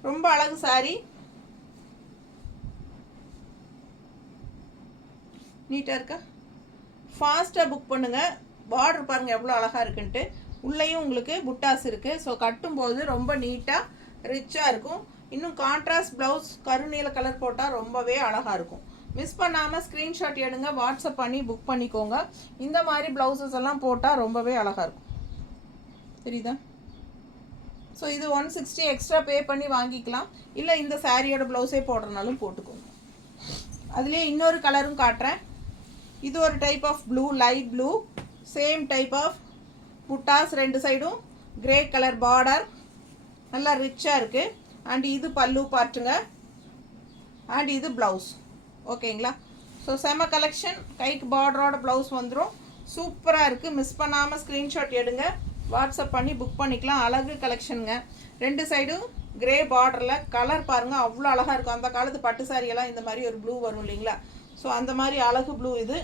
ரொம்ப அழகு சாரி. நீட்டாக இருக்கா? ஃபாஸ்ட்டாக புக் பண்ணுங்கள். பார்டர் பாருங்கள் எவ்வளோ அழகாக இருக்குன்ட்டு. உள்ளேயும் உங்களுக்கு புட்டாஸ் இருக்குது. ஸோ கட்டும்போது ரொம்ப நீட்டாக ரிச்சாக இருக்கும். இன்னும் கான்ட்ராஸ்ட் ப்ளவுஸ் கருநீல கலர் போட்டால் ரொம்பவே அழகாக இருக்கும். மிஸ் பண்ணாமல் ஸ்க்ரீன்ஷாட் எடுங்க, வாட்ஸ்அப் பண்ணி புக் பண்ணிக்கோங்க. இந்த மாதிரி ப்ளவுசஸ் எல்லாம் போட்டால் ரொம்பவே அழகாக இருக்கும், தெரியுதா? ஸோ இது 160 எக்ஸ்ட்ரா பே பண்ணி வாங்கிக்கலாம். இல்லை இந்த சாரியோட ப்ளவுஸே போடுறனாலும் போட்டுக்கோங்க. அதுலேயே இன்னொரு கலரும் காட்டுறேன். இது ஒரு type of blue, light blue, same type of buttas, 2 சைடும் கிரே கலர் பார்டர், நல்லா ரிச்சாக இருக்குது. அண்ட் இது பல்லு பார்ட்டுங்க, அண்ட் இது ப்ளவுஸ். ஓகேங்களா, ஸோ செம கலெக்ஷன். கைக்கு பார்டரோட ப்ளவுஸ் வந்துடும், சூப்பராக இருக்குது. மிஸ் பண்ணாமல் ஸ்க்ரீன்ஷாட் எடுங்க, வாட்ஸ்அப் பண்ணி புக் பண்ணிக்கலாம். அழகு கலெக்ஷனுங்க. 2 சைடும் கிரே பார்டரில் கலர் பாருங்கள், அவ்வளோ அழகாக இருக்கும். அந்த காலத்து பட்டு சாரியெல்லாம் இந்த மாதிரி ஒரு ப்ளூ வரும் இல்லைங்களா? ஸோ அந்த மாதிரி அழகு ப்ளூ இது.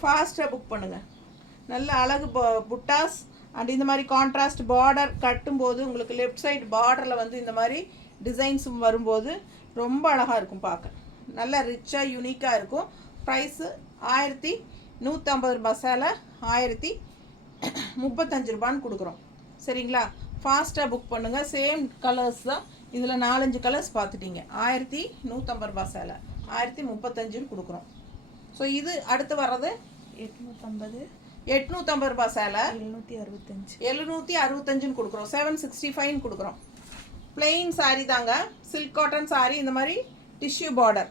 ஃபாஸ்ட்டாக புக் பண்ணுங்கள். நல்ல அழகு புட்டாஸ் அண்ட் இந்த மாதிரி கான்ட்ராஸ்ட் பார்டர் கட்டும்போது உங்களுக்கு லெஃப்ட் சைடு பார்டரில் வந்து இந்த மாதிரி டிசைன்ஸும் வரும்போது ரொம்ப அழகாக இருக்கும் பார்க்க. நல்லா ரிச்சாக யூனிக்காக இருக்கும். ப்ரைஸு 1150 ரூபாய், சேலை 1035 ரூபான்னு கொடுக்குறோம். சரிங்களா, ஃபாஸ்ட்டாக புக் பண்ணுங்கள். சேம் கலர்ஸ் தான், இதில் 4-5 கலர்ஸ் பார்த்துட்டீங்க. 1150 ரூபாய் சேலை 1035ன்னு கொடுக்குறோம். ஸோ இது அடுத்து வர்றது 850 ரூபாய் சேலை 765ன்னு கொடுக்குறோம். 765ன்னு கொடுக்குறோம். பிளெயின் சாரீ தாங்க, சில்க் காட்டன் சாரீ. இந்த மாதிரி டிஷ்யூ பார்டர்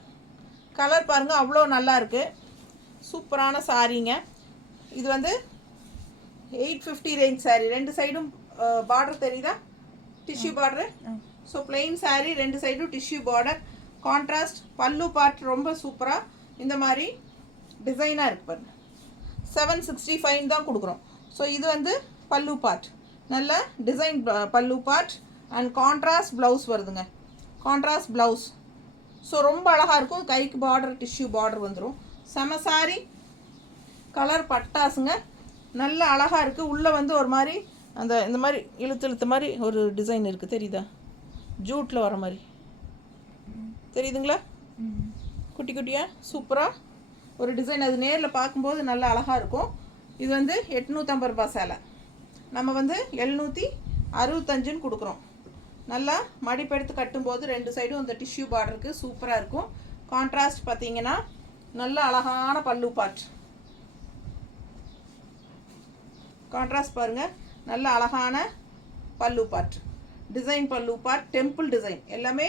கலர் பாருங்கள், அவ்வளோ நல்லா இருக்குது. சூப்பரான சாரீங்க. இது வந்து 850 ரேஞ்ச் சாரீ. 2 சைடும் பார்டர் தெரியுதா? Tissue border. So plain sari, 2 சைடும் டிஷ்யூ பார்டர். கான்ட்ராஸ்ட் பல்லு பார்ட் ரொம்ப சூப்பராக இந்த மாதிரி டிசைனாக இருக்கு பாருங்க. 765 தான் கொடுக்குறோம். ஸோ இது வந்து பல்லு பார்ட், நல்ல டிசைன் பல்லு பார்ட் அண்ட் கான்ட்ராஸ்ட் ப்ளவுஸ் வருதுங்க, கான்ட்ராஸ்ட் ப்ளவுஸ். ஸோ ரொம்ப அழகாக இருக்கும். கைக்கு பார்டர் டிஷ்யூ பார்டர் வந்துடும். செம சாரி, கலர் பட்டாசுங்க, நல்ல அழகாக இருக்குது. உள்ளே வந்து ஒரு மாதிரி அந்த இந்த மாதிரி இழுத்த மாதிரி ஒரு டிசைன் இருக்குது, தெரியுதா? ஜூட்டில் வர மாதிரி தெரியுதுங்களா? குட்டி குட்டியாக சூப்பராக ஒரு டிசைன். அது நேரில் பார்க்கும்போது நல்லா அழகாக இருக்கும். இது வந்து 850 ரூபாய் சேலை. நம்ம வந்து 765 கொடுக்குறோம். நல்லா மடிப்பெடுத்து கட்டும்போது 2 சைடும் இந்த டிஷ்யூ பார்டருக்கு சூப்பராக இருக்கும். கான்ட்ராஸ்ட் பார்த்தீங்கன்னா நல்ல அழகான பல்லு பார்ட். கான்ட்ராஸ்ட் பாருங்கள், நல்ல அழகான பல்லு பார்ட், டிசைன் பல்லு பார்ட், டெம்பிள் டிசைன், எல்லாமே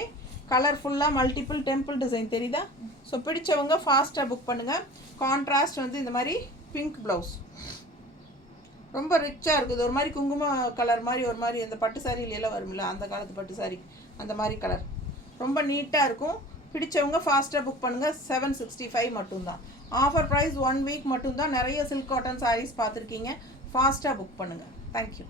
கலர்ஃபுல்லாக மல்டிபிள் டெம்பிள் டிசைன் தெரியுதா? ஸோ பிடிச்சவங்க ஃபாஸ்ட்டாக புக் பண்ணுங்கள். கான்ட்ராஸ்ட் வந்து இந்த மாதிரி பிங்க் ப்ளவுஸ், ரொம்ப ரிச்சாக இருக்குது. ஒரு மாதிரி குங்கும கலர் மாதிரி, ஒரு மாதிரி அந்த பட்டு சாரியில் எல்லாம் வரும்ல, அந்த காலத்து பட்டு சாரி அந்த மாதிரி கலர், ரொம்ப நீட்டாக இருக்கும். பிடிச்சவங்க ஃபாஸ்ட்டாக புக் பண்ணுங்கள். 765 மட்டும்தான். ஆஃபர் ப்ரைஸ் 1 வீக் மட்டும்தான். நிறைய சில்க் காட்டன் சாரீஸ் பார்த்துருக்கீங்க. ஃபாஸ்ட்டாக புக் பண்ணுங்கள். தேங்க்யூ.